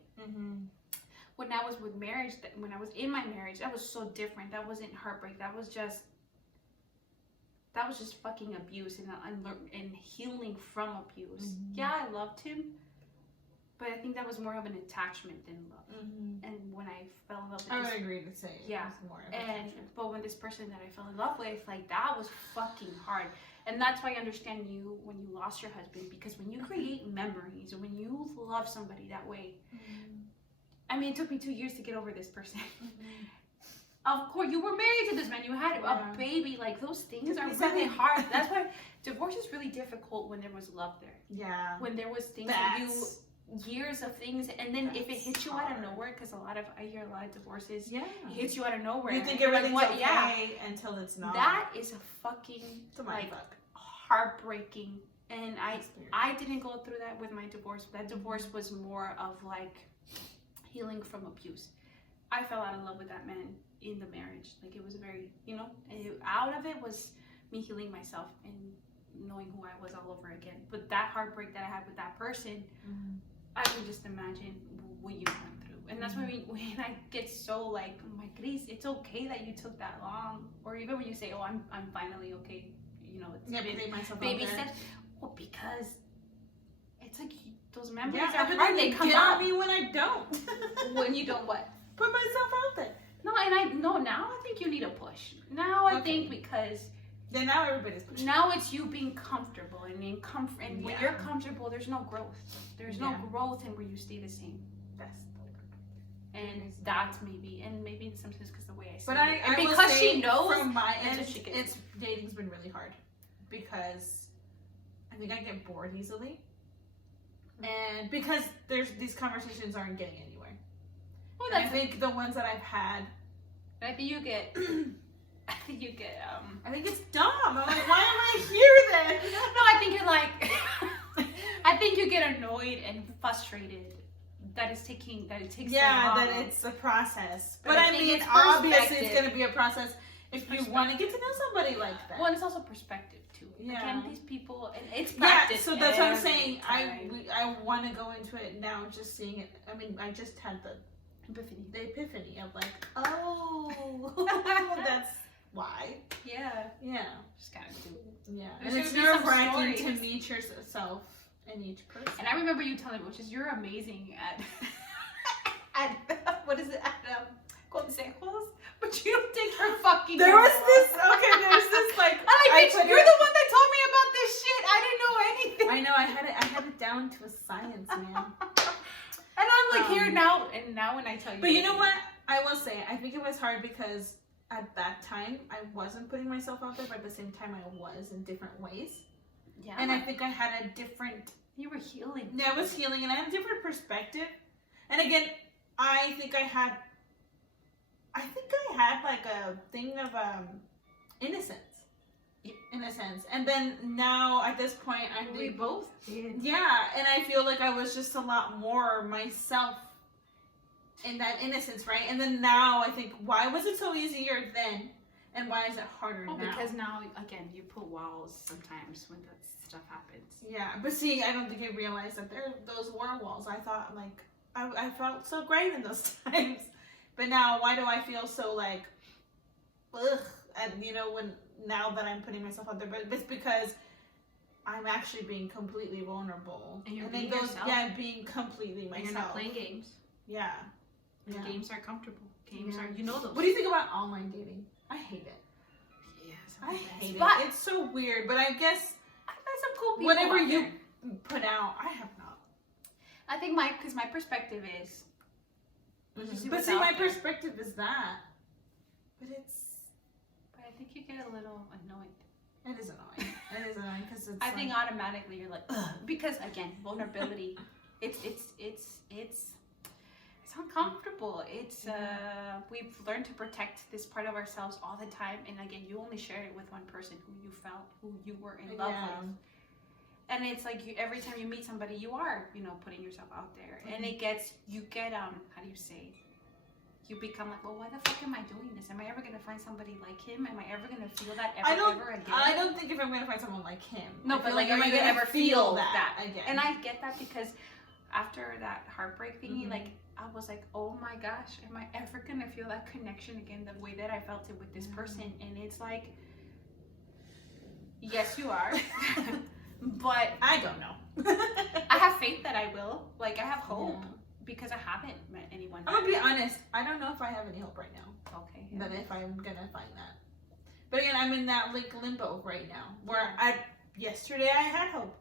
When I was with marriage, when I was in my marriage, that was so different. That wasn't heartbreak. That was just fucking abuse and healing from abuse. Yeah, I loved him, but I think that was more of an attachment than love. And when I fell in love with I would agree to say it was more of but when this person that I fell in love with, like, that was fucking hard. And that's why I understand you when you lost your husband, because when you create memories, or when you love somebody that way, I mean, it took me 2 years to get over this person. Of course, you were married to this man, you had a baby, like, those things are really hard. That's why divorce is really difficult when there was love there. Yeah. When there was things that years of things, and then if it hits you out of nowhere, because I hear a lot of divorces, it hits you out of nowhere. You think you're everything's like, okay until it's not. That is a fucking, like, heartbreaking. And I didn't go through that with my divorce. That divorce was more of like healing from abuse. I fell out of love with that man in the marriage. Like, it was very, out of it was me healing myself and knowing who I was all over again. But that heartbreak that I had with that person, I can just imagine what you went through. And that's when I get so like, oh my Chris, it's okay that you took that long. Or even when you say, oh, I'm finally okay. It's baby steps. Well, because it's like those memories are hard. They come out. Me when I don't. When you don't what? Put myself out there. No, now I think you need a push. Now I think because then now everybody's pushing. Now it's you being comfortable and when you're comfortable, there's no growth. There's no growth in where you stay the same. That's and that's maybe in some sense because the way I say but it. I because she knows from my end, dating's been really hard because I think I get bored easily, and because these conversations aren't getting anywhere. Well, I think the ones that I've had But I think you get. I think you get. I think it's dumb. I'm like, why am I here then? No, I think you're like. I think you get annoyed and frustrated that it takes so long. That it's a process. But I think mean, it's obviously it's perspective. going to be a process if you want to get to know somebody like that. Well, and it's also perspective too. Yeah. Again, these people, and it's Yeah, practice. so that's what I'm every saying. time. I want to go into it now, just seeing it. I mean, I just had the epiphany of like, oh, that's why. Yeah, Yeah, just gotta do it. yeah. There's And it's gonna be some nerve-wracking to stories. meet yourself and each person. And I remember you telling me, which is you're amazing at what is it at consejos, but you don't take her fucking. There was this like I'm like, bitch, put you're it- the one that told me about this shit. I didn't know anything. I know I had it down to a science, man. And I'm like here Um, now, and now when I tell you. But you know what? I will say, I think it was hard because at that time I wasn't putting myself out there, but at the same time I was in different ways. Yeah. And I think I had a different. you were healing. Yeah, I was healing, and I had a different perspective. And again, I think I had like a thing of innocence, in a sense. And then now at this point, We both did. yeah, and I feel like I was just a lot more myself in that innocence, right? And then now I think, why was it so easier then, and why is it harder Well, now? because now again you put walls sometimes when that stuff happens. Yeah, but see, I don't think I realized that those were walls. I thought like I felt so great in those times, but now why do I feel so like, ugh? And when now that I'm putting myself out there, but it's because I'm actually being completely vulnerable. And you're then being those, yourself. yeah, being completely And myself. you're not playing games. Yeah. The Yeah. games are comfortable. Games Yeah. are those. What do you think about online dating? I hate it. Yes, I hate it. But It's so weird, but I guess there's some cool people. whatever out you there. put out, I have not. I think because my perspective is. let's just see But what's see, out my there. perspective is that. But But I think you get a little annoyed. it is annoying. It is annoying because it's. I think automatically you're like, ugh. Because again, vulnerability. It's uncomfortable. It's we've learned to protect this part of ourselves all the time, and again, you only share it with one person who you were in love with. And it's like every time you meet somebody, you are, putting yourself out there, and you get how do you say? You become like, well, why the fuck am I doing this? Am I ever gonna find somebody like him? Am I ever gonna feel that ever again? I don't think if I'm gonna find someone like him. No, I but feel like, am are I you gonna ever feel that again? And I get that because after that heartbreak thingy, Mhm. like I was like, oh my gosh, am I ever gonna feel that connection again the way that I felt it with this person? And it's like, yes, you are, but I don't know. I have faith that I will. Like I have hope Yeah. because I haven't met anyone. I'm gonna be honest. I don't know if I have any hope right now. Okay. That if I'm gonna find that. But again, I'm in that like limbo right now where yesterday I had hope.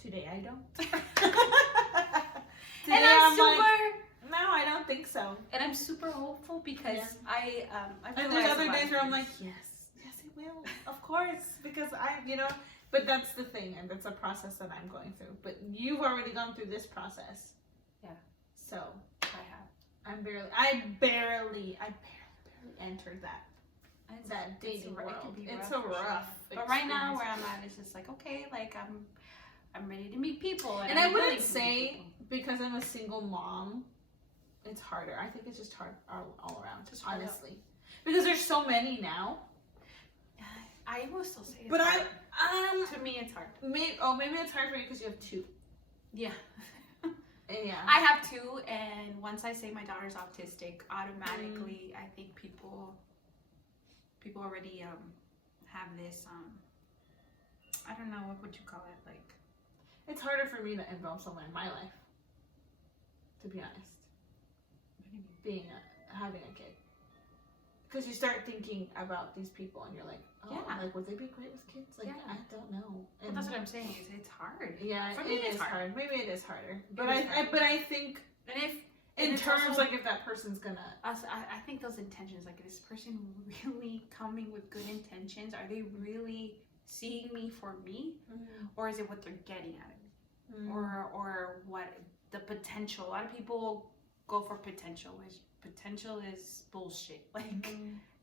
Today I don't. Today And I'm super. like, no, I don't think so. And I'm super hopeful because Yeah. I And there's realized other a lot days of where I'm things. like, yes, it will, of course, because but that's the thing, and that's a process that I'm going through. But you've already gone through this process. Yeah. So I have. I barely entered that dating it world. can be It's rough a for sure. rough. But right now, experience. where I'm at is just like, okay, like I'm ready to meet people, And I'm I wouldn't willing to meet say people. because I'm a single mom, it's harder. I think it's just hard all around, Just hard honestly. Because there's so many now. I will still say, it's But hard. I to me, it's hard. maybe it's hard for you because you have two. Yeah. And yeah. I have two, and once I say my daughter's autistic, automatically I think people already have this I don't know what would you call it, like It's harder for me to involve someone in my life, to be honest. Having a kid, because you start thinking about these people, and you're like, oh, Yeah. like would they be great with kids? Like, Yeah. I don't know. well, And that's what I'm saying. It's hard. yeah, For me, it it's is hard. hard. Maybe it is harder, but is hard. but I think And if in it's terms also- like if that person's gonna. I think those intentions, like, is this person really coming with good intentions? Are they really seeing me for me, or is it what they're getting out of me, or what the potential? A lot of people go for potential, which potential is bullshit. Like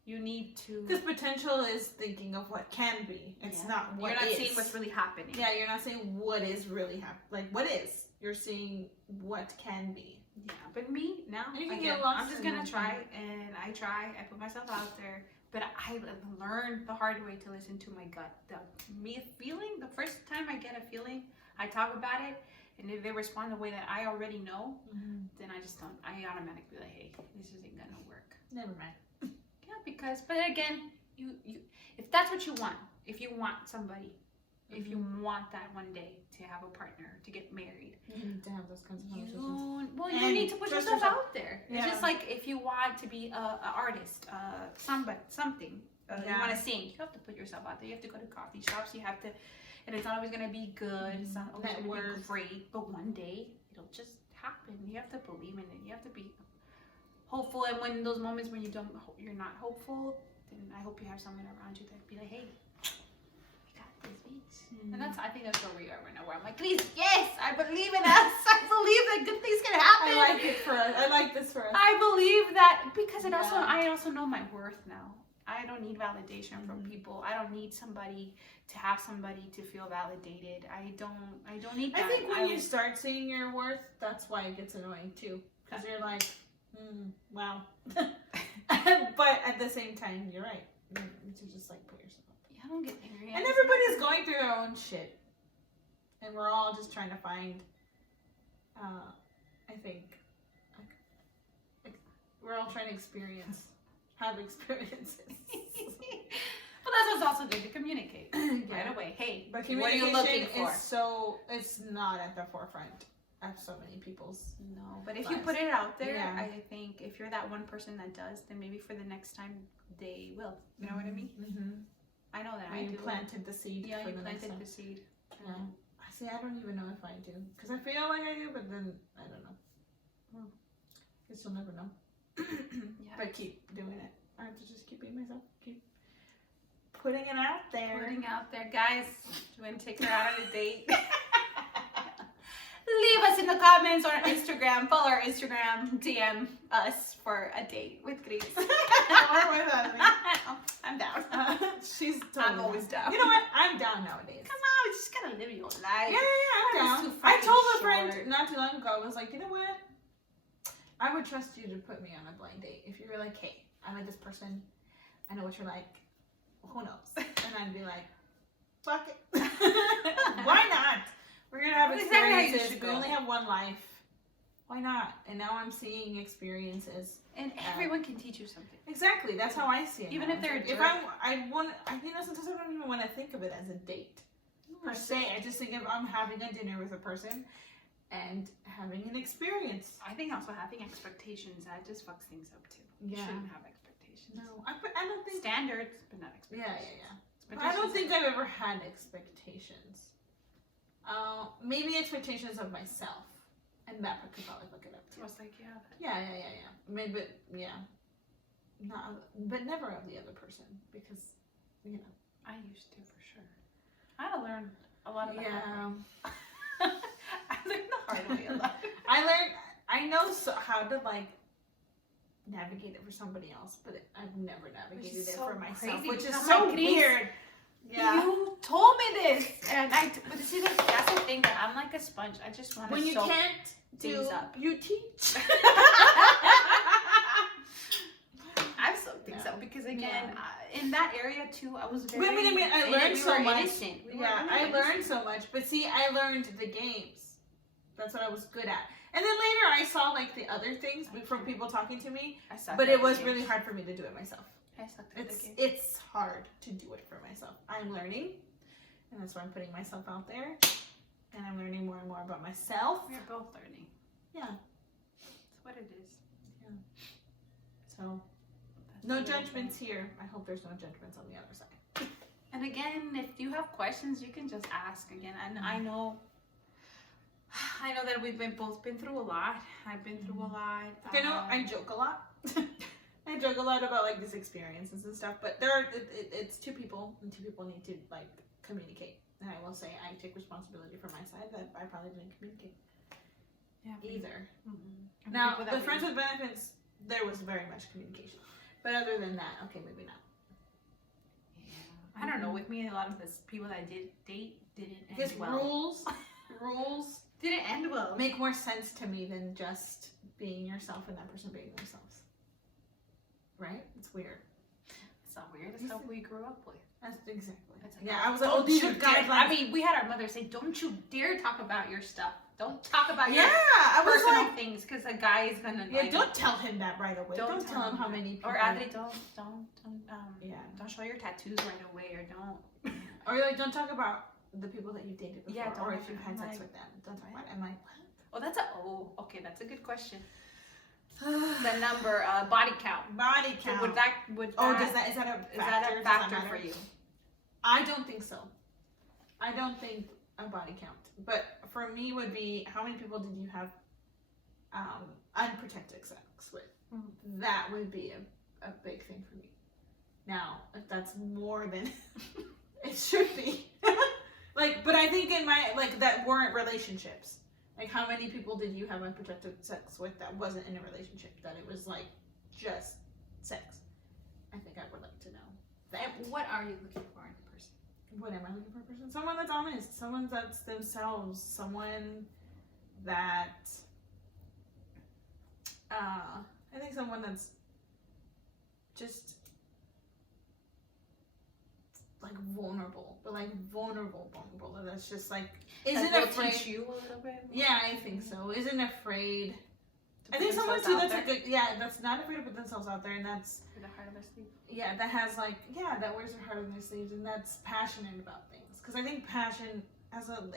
you need to. Because potential is thinking of what can be. It's not what You're not is. seeing what's really happening. Yeah, you're not saying what is really happening. Like, what is. You're seeing what can be. Yeah, but me, now, You can again, get lost I'm just in going to that try, thing. and I put myself out there, but I learned the hard way to listen to my gut. The first time I get a feeling, I talk about it, and if they respond the way that I already know, then I automatically be like, hey, this isn't going to work. Never mind. Yeah, but again, you if that's what you want, if you want somebody, if you want that one day to have a partner, to get married, You need to have those kinds of conversations. you And need to put trust yourself yourself. out there. Yeah. It's just like if you want to be an artist, something, you want to sing, you have to put yourself out there. You have to go to coffee shops. You have to, and it's not always going to be good. It's not always going to be great, but one day it'll just happen. You have to believe in it. You have to be hopeful. And when those moments when you're not hopeful, then I hope you have someone around you that be like, hey, we got this, bitch. And I think that's where we are right now. Where I'm like, please, yes, I believe in us. I believe that good things can happen. I like it for us. I like this for us. I believe that because Yeah. I also know my worth now. I don't need validation from people. I don't need somebody to have somebody to feel validated. I don't need that. I think when you start seeing your worth, that's why it gets annoying too. Because you're like, wow. But at the same time, you're right. You need to just like put yourself up. I don't get angry. And everybody's going through their own shit. And we're all just trying to find, I think, we're all trying to have experiences. But that's what's also good to communicate right away. Hey, But what are you looking for? It's not at the forefront of so many people's. No, but if you put it out there, Yeah. I think if you're that one person that does, then maybe for the next time they will. You know what I mean? Mm-hmm. I know that. When you planted the seed. Yeah, for you the next planted time. the seed. Yeah. See, I don't even know if I do. Because I feel like I do, but then I don't know. Guess you'll never know. Yeah. But keep doing it. I have to just keep being myself. Keep putting it out there. Putting out there, guys. Do you want to take her out on a date? Leave us in the comments or on Instagram. Follow our Instagram. DM us for a date with Grace. Or with Ashley. I'm down. She's totally I'm always down. You know what? I'm down nowadays. Come on, we just gotta live your life. Yeah, I'm Life's down. too I fucking told a short. friend not too long ago, I was like, you know what? I would trust you to put me on a blind date. If you were like, hey, I met this person. I know what you're like. Who knows? And I'd be like, fuck it. Why not? We're going to have That's exactly how you experiences. should We go. only have one life. Why not? And now I'm seeing experiences. And everyone can teach you something. Exactly. That's how I see it. Even now. if they're a If jerk. sometimes I don't even want to think of it as a date. Per se, I just think if I'm having a dinner with a person and having an experience. I think also having expectations, that just fucks things up too. You Yeah. shouldn't have expectations. No, I don't think. Standards, but not Yeah. expectations. I don't think I've ever had expectations. Maybe expectations of myself, and that I could probably look it up too. I was like, yeah. Yeah. Maybe, yeah. Not, but never of the other person because, you know. I used to for sure. I had to learn a lot of the hard way. I learned the hard way a lot. I know how to like navigate it for somebody else, but I've never navigated it so for myself, crazy which is because so I'm like, Grace, weird. Yeah. You told me this, and but see, that's the thing that I'm like a sponge. I just want to When you soak can't do, things up. you teach. I've soaked things up because again, in that area too, I was very. I learned so much. Innocent. Yeah, I learned so much. But see, I learned the games. That's what I was good at. And then later I saw like the other things from people talking to me, I sucked but at it was the really games. hard for me to do it myself. I sucked at the game. It's hard to do it for myself. I'm learning, and that's why I'm putting myself out there, and I'm learning more and more about myself. We're both learning. Yeah. That's what it is. So, no judgments here. I hope there's no judgments on the other side. And again, if you have questions, you can just ask again. And I know that we've both been through a lot. I've been through a lot. You know, I joke a lot. I joke a lot about like these experiences and stuff, but it's two people, and two people need to like communicate. And I will say I take responsibility for my side that I probably didn't communicate either. Mm-hmm. Now, the friends with benefits there was very much communication. But other than that, okay, maybe not. I don't know. With me, a lot of the people that I did date didn't end Because well. rules Didn't end well. make more sense to me than just being yourself and that person being themselves. Right? It's weird. It's not weird. It's how we grew up with. That's exactly. It's like, Yeah, I was like, don't oh, these you are dare. guidelines. I mean, we had our mother say, "Don't you dare talk about your stuff. Don't talk about Yeah, your I was personal like, things, because a guy is gonna yeah, like." don't tell him that right away. Don't tell him how that. many people. Or Adri, Yeah. don't show your tattoos right away, or don't. Or like, don't talk about the people that you dated before, Yeah, don't or if mention- you've had sex like, with them. Don't talk about right? it. I'm like, Oh, okay. That's a good question. what? The number, body count. Body count. Would that? Oh, is that a factor? Is that a Does factor matter? for you? I don't think so. I don't think a body count. But for me would be, how many people did you have unprotected sex with? That would be a big thing for me. Now, if that's more than it should be. Like, but I think in my, like, that weren't relationships. Like, how many people did you have unprotected sex with that wasn't in a relationship? That it was, like, just sex? I think I would like to know that. And what are you looking for in a person? What am I looking for a person? Someone that's honest. Someone that's themselves. Someone that, I think someone that's just, like, vulnerable. But, like, vulnerable. That's just, like, isn't That will afraid. teach you a little bit. Yeah, I think so. Isn't afraid. To I think put someone themselves too out that's there like a, yeah, that's not afraid to put themselves out there, and that's, with the heart of their sleeve. yeah, that has like, yeah, that wears their heart on their sleeves, and that's passionate about things. Because I think passion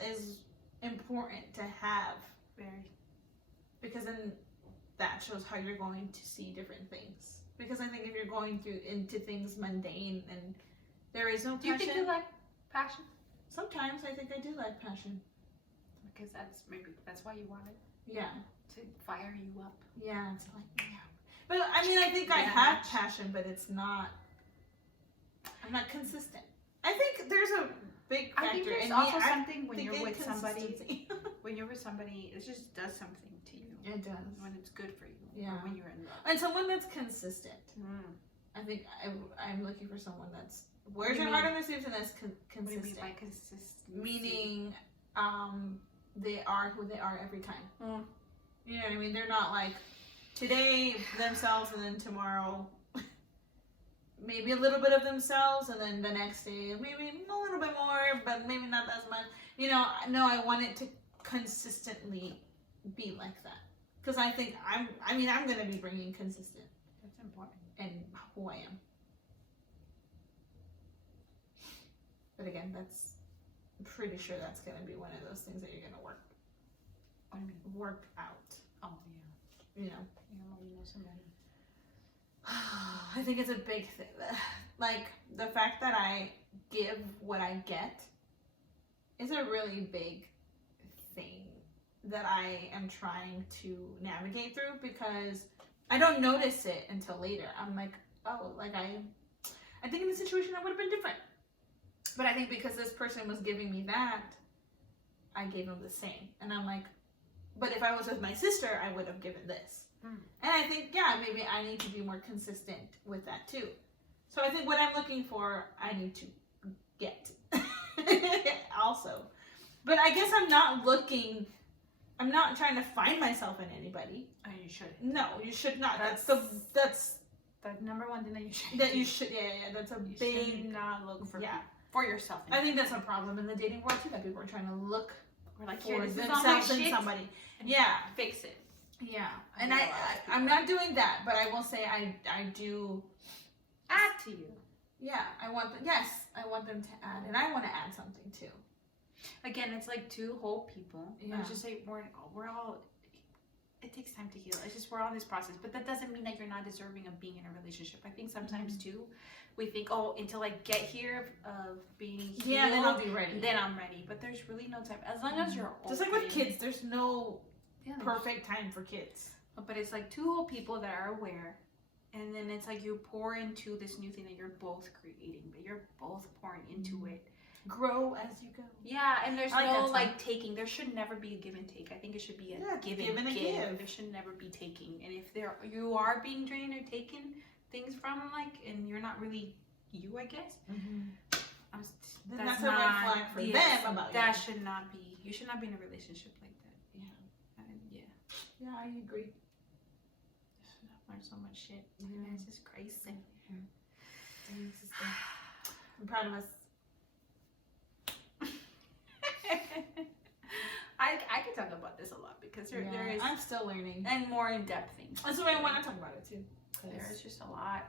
is important to have, Very. because then that shows how you're going to see different things. Because I think if you're going into things mundane and there is no Do you passion, think you like passion? sometimes I think I do like passion. Because that's why you want it, Yeah. to fire you up. Yeah, it's like, yeah. But I mean, I think I Yeah. have passion, but it's not, I'm not consistent. I think there's a big factor I think there's in also me. I something when think you're with somebody. inconsistency. When you're with somebody, it just does something to you. It does. When it's good for you. Yeah. Or when you're in love. And someone that's consistent. I think I'm looking for someone that's wears do you their heart mean? on their sleeves and that's What do you mean consistent. by consistency? Meaning, they are who they are every time. Mm. You know what I mean? They're not like today themselves and then tomorrow maybe a little bit of themselves and then the next day maybe a little bit more, but maybe not as much. You know, no, I want it to consistently be like that. Because I think I'm going to be bringing consistent That's important. in who I am. But again, I'm pretty sure that's going to be one of those things that you're going to What do you mean? work out, Oh, yeah. you know. You know somebody. I think it's a big thing. Like, the fact that I give what I get is a really big thing that I am trying to navigate through because I don't notice it until later. I'm like, oh, like I think in the situation I would have been different. But I think because this person was giving me that, I gave them the same. And I'm like, but if I was with my sister, I would have given this. And I think, yeah, maybe I need to be more consistent with that too. So I think what I'm looking for, I need to get also. But I guess I'm not trying to find myself in anybody. Oh, you shouldn't. No, you should not. That's The number one thing that you should. that you should, yeah, that's a You big, should not look for yeah. for yourself. I think that's a problem in the dating world too, that people are trying to look We're like, for here, this is all my themselves in shit. somebody. And Yeah. Fix it. Yeah. I And know a lot of I'm not doing that, but I will say I do. Add to you. Yeah, I want them to add, and I want to add something too. Again, it's like two whole people. Yeah. I was just say we're all. It takes time to heal. It's just we're all in this process, but that doesn't mean that you're not deserving of being in a relationship. I think sometimes too, we think, oh, until I get here of being healed, Yeah, then I'll be ready. then I'm ready. But there's really no time. As long as you're Just like with open. kids, there's no Yeah, perfect time for kids. But it's like two whole people that are aware, and then it's like you pour into this new thing that you're both creating, but you're both pouring into it, grow as you go. Yeah, and there's I like no that song. like taking. There should never be a give and take. I think it should be a give and give. There should never be taking. And if you are being drained or taken things from, like, and you're not really you, I guess. Then that's a red flag for them about that you. should not be. You should not be in a relationship like that. Yeah. Yeah. Yeah, I agree. I've learned so much shit. Yeah. It's just crazy. I'm proud of us. I could talk about this a lot because there is I'm still learning. and more in depth things. That's why I want to talk about it too. There's just a lot.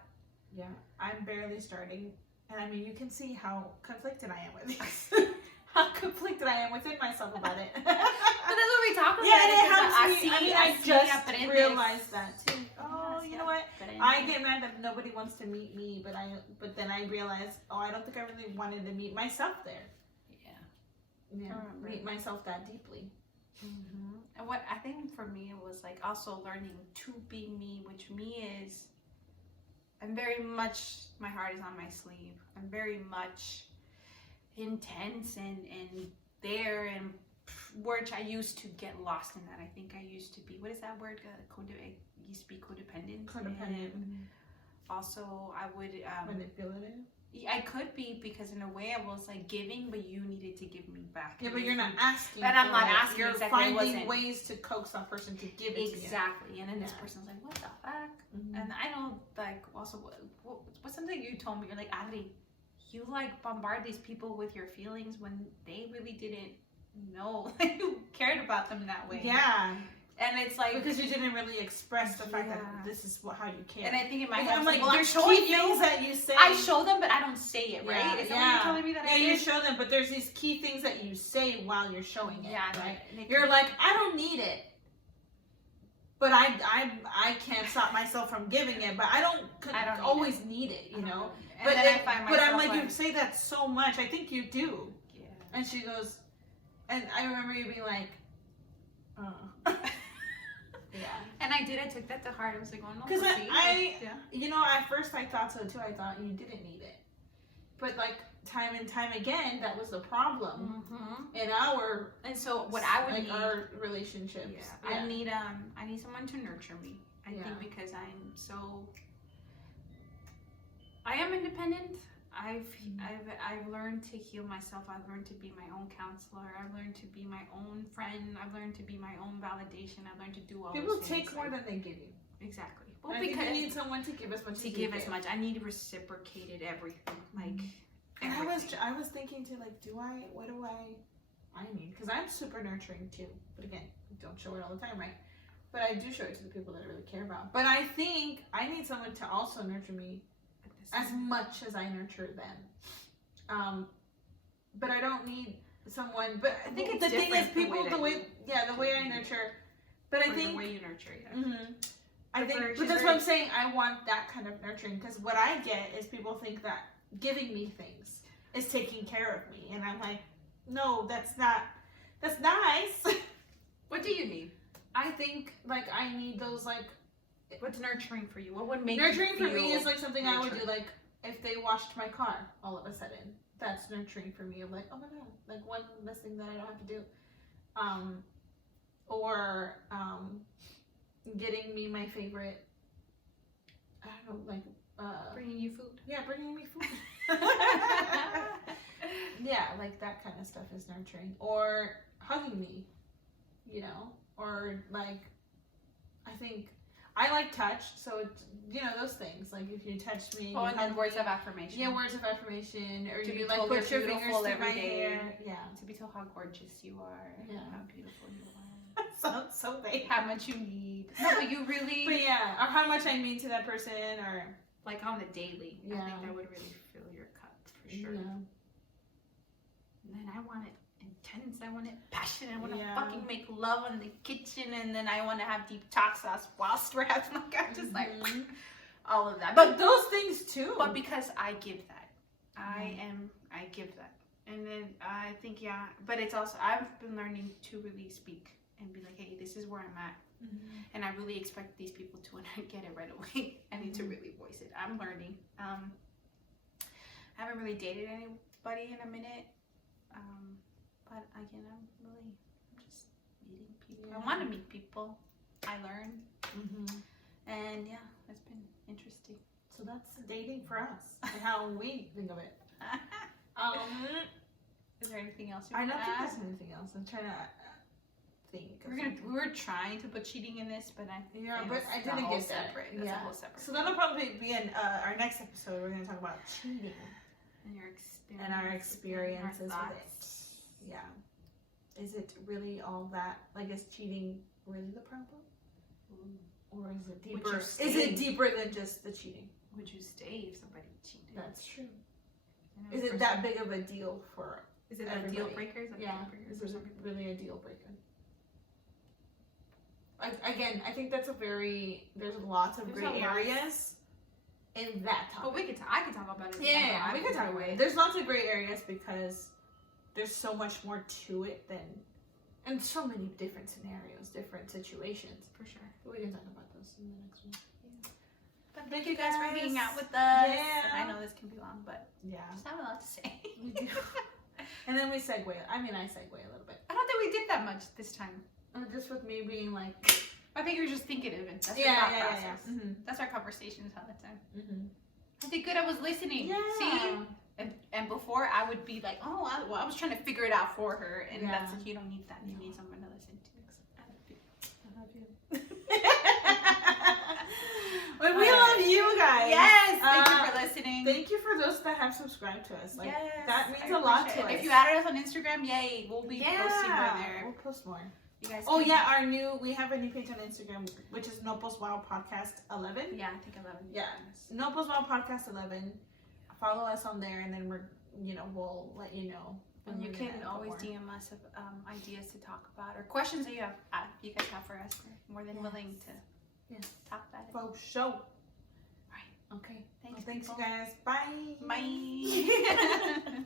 Yeah, I'm barely starting, and I mean, you can see how conflicted I am with this. How conflicted I am within myself about it. But that's what we talk about. Yeah, and it helps me. I see just aprendes. realized that too. Oh, Yes, you know what? aprendes. I get mad that nobody wants to meet me, but then I realize, oh, I don't think I really wanted to meet myself there. Yeah, remember. meet myself that deeply. And what I think for me it was like also learning to be me, which me is, I'm very much, my heart is on my sleeve. I'm very much intense and there, and words I used to get lost in that. I think I used to be, what is that word? I used to be codependent. Codependent. And also I would Manipulative. I could be, because in a way I was like giving, but you needed to give me back. Yeah, but you're not asking. But I'm for not it. asking, You're exactly, I finding wasn't. ways to coax that person to give it to you. Exactly. And then this Yeah. person's like, what the fuck? Mhm. And I know, like, also, what's something you told me? You're like, Adri, you like bombard these people with your feelings when they really didn't know you cared about them that way. Yeah, And it's like, because you didn't really express the fact that Yeah. this is how you care. and I think in my Like, head, I'm like, well, I'm there's showing key you. things that you say. I show them, but I don't say it, right? Yeah, Is that yeah. what you're telling me that Yeah, I you did? show them, but there's these key things that you say while you're showing it. Yeah, right? and You're like, I don't need it, but I can't stop myself from giving it. But I don't need always need it, you know. And But then I find myself but I'm like, you say that so much. I think you do. yeah. And she goes, and I remember you being like, yeah. And I did. I took that to heart. I was like, oh no. Because see? Yeah. you know, at first I thought so too. I thought you didn't need it, but like time and time again, that was the problem in our And so what I would like need, our relationships. I need someone to nurture me. I Yeah. think because I am independent. I've learned to heal myself. I've learned to be my own counselor. I've learned to be my own friend. I've learned to be my own validation. I've learned to do all People those things. take more than they give you. Exactly. Well, Well, I think because you need someone to give as much to as give you as much, I need reciprocated everything. Like And everything. I was thinking too, like, what do I need? Because I'm super nurturing too. But again, don't show it all the time, right? But I do show it to the people that I really care about. But I think I need someone to also nurture me as much as I nurture them. But I don't need someone. But I think it's the thing is, different, the people, way the that way I nurture. But I Or think the way you nurture it. I think, She's but that's very- what I'm saying. I want that kind of nurturing because what I get is people think that giving me things is taking care of me, and I'm like, no, that's not. That's nice. What do you need? I think like I need those like What's nurturing for you? What would make nurturing you for me feel is like something I would do, nurtured? like if they washed my car all of a sudden. That's nurturing for me. Of like, oh my god, like one less thing that I don't have to do. Or getting me my favorite. I don't know, like bringing you food. yeah, bringing me food. Yeah, like that kind of stuff is nurturing. Or hugging me, you know, or like I think I like touch, so it's, you know, those things. Like if you touch me, Oh, you and then hug words me. of affirmation. Yeah, words of affirmation, or To be you like told put you're your fingers beautiful through every my day. hair. Yeah, To be told how gorgeous you are. Yeah. How beautiful you are. sounds so vague. How much you need. No, but you really But yeah, or how much I mean to that person, or like on the daily. I Yeah. think that would really fill your cup for sure. yeah. And then I want it intense. I want it passionate. I want to Yeah. fucking make love in the kitchen, and then I want to have deep talks whilst we're having like I'm just like Mhm. all of that. But those things too. But because I give that, I give that, and then I think But it's also I've been learning to really speak and be like, hey, this is where I'm at, and I really expect these people to, and I get it right away. I need to really voice it. I'm learning. I haven't really dated anybody in a minute. But again, I'm just meeting people. Yeah. I want to meet people. I learn. Mm-hmm. And yeah, it's been interesting. So that's dating for us and how we think of it. Is there anything else? I don't think add? there's anything else. I'm trying to think. We were trying to put cheating in this, but I didn't get that. separate. That's a whole separate. So that'll probably be in our next episode. We're going to talk about cheating and your experience and our experiences with it. thoughts. Yeah. Is it really all that? Like, is cheating really the problem? Or is it Would deeper? you Is stay? it deeper than just the cheating? Would you stay if somebody cheated? That's true. You know, Is it that big of a deal for Is it a everybody? deal breaker? Is it a Yeah, deal breaker is for it some people? really a deal breaker? Again, I think that's there's lots of There's gray a lot. areas in that topic. But I can talk about it. Yeah, we can talk about it. There's lots of gray areas because there's so much more to it than, and so many different scenarios, different situations. For sure. But we can talk about those in the next one. But thank you guys for guys. hanging out with us. Yeah. And I know this can be long, but Yeah. just have a lot to say. We do. And then we segue. I segue a little bit. I don't think we did that much this time. Just with me being like, I think you're just thinking of it. That's yeah, your thought yeah, process. yeah. Mm-hmm. That's our conversations all the time. Mm-hmm. I did good. I was listening. Yeah. See? And before I would be like, oh, I was trying to figure it out for her, and Yeah. that's you don't need that. You No. need someone to listen to. I love you. But we love you guys. Yes, thank you for listening. Thank you for those that have subscribed to us. Like, yes, that means I a lot appreciate to it. us. If you added us on Instagram, yay, we'll be posting more there. We'll post more. You guys. Oh can- yeah, we have a new page on Instagram, which is Nopos Wild Podcast 11. Yeah, I think 11. Yeah. Nopos Wild Podcast 11. Follow us on there, and then we'll let you know. And you can always DM us of ideas to talk about or questions that you guys have for us. We're more than willing to talk about it. For show. Right. Okay. Thanks, Thanks, you people. guys. Bye. Bye.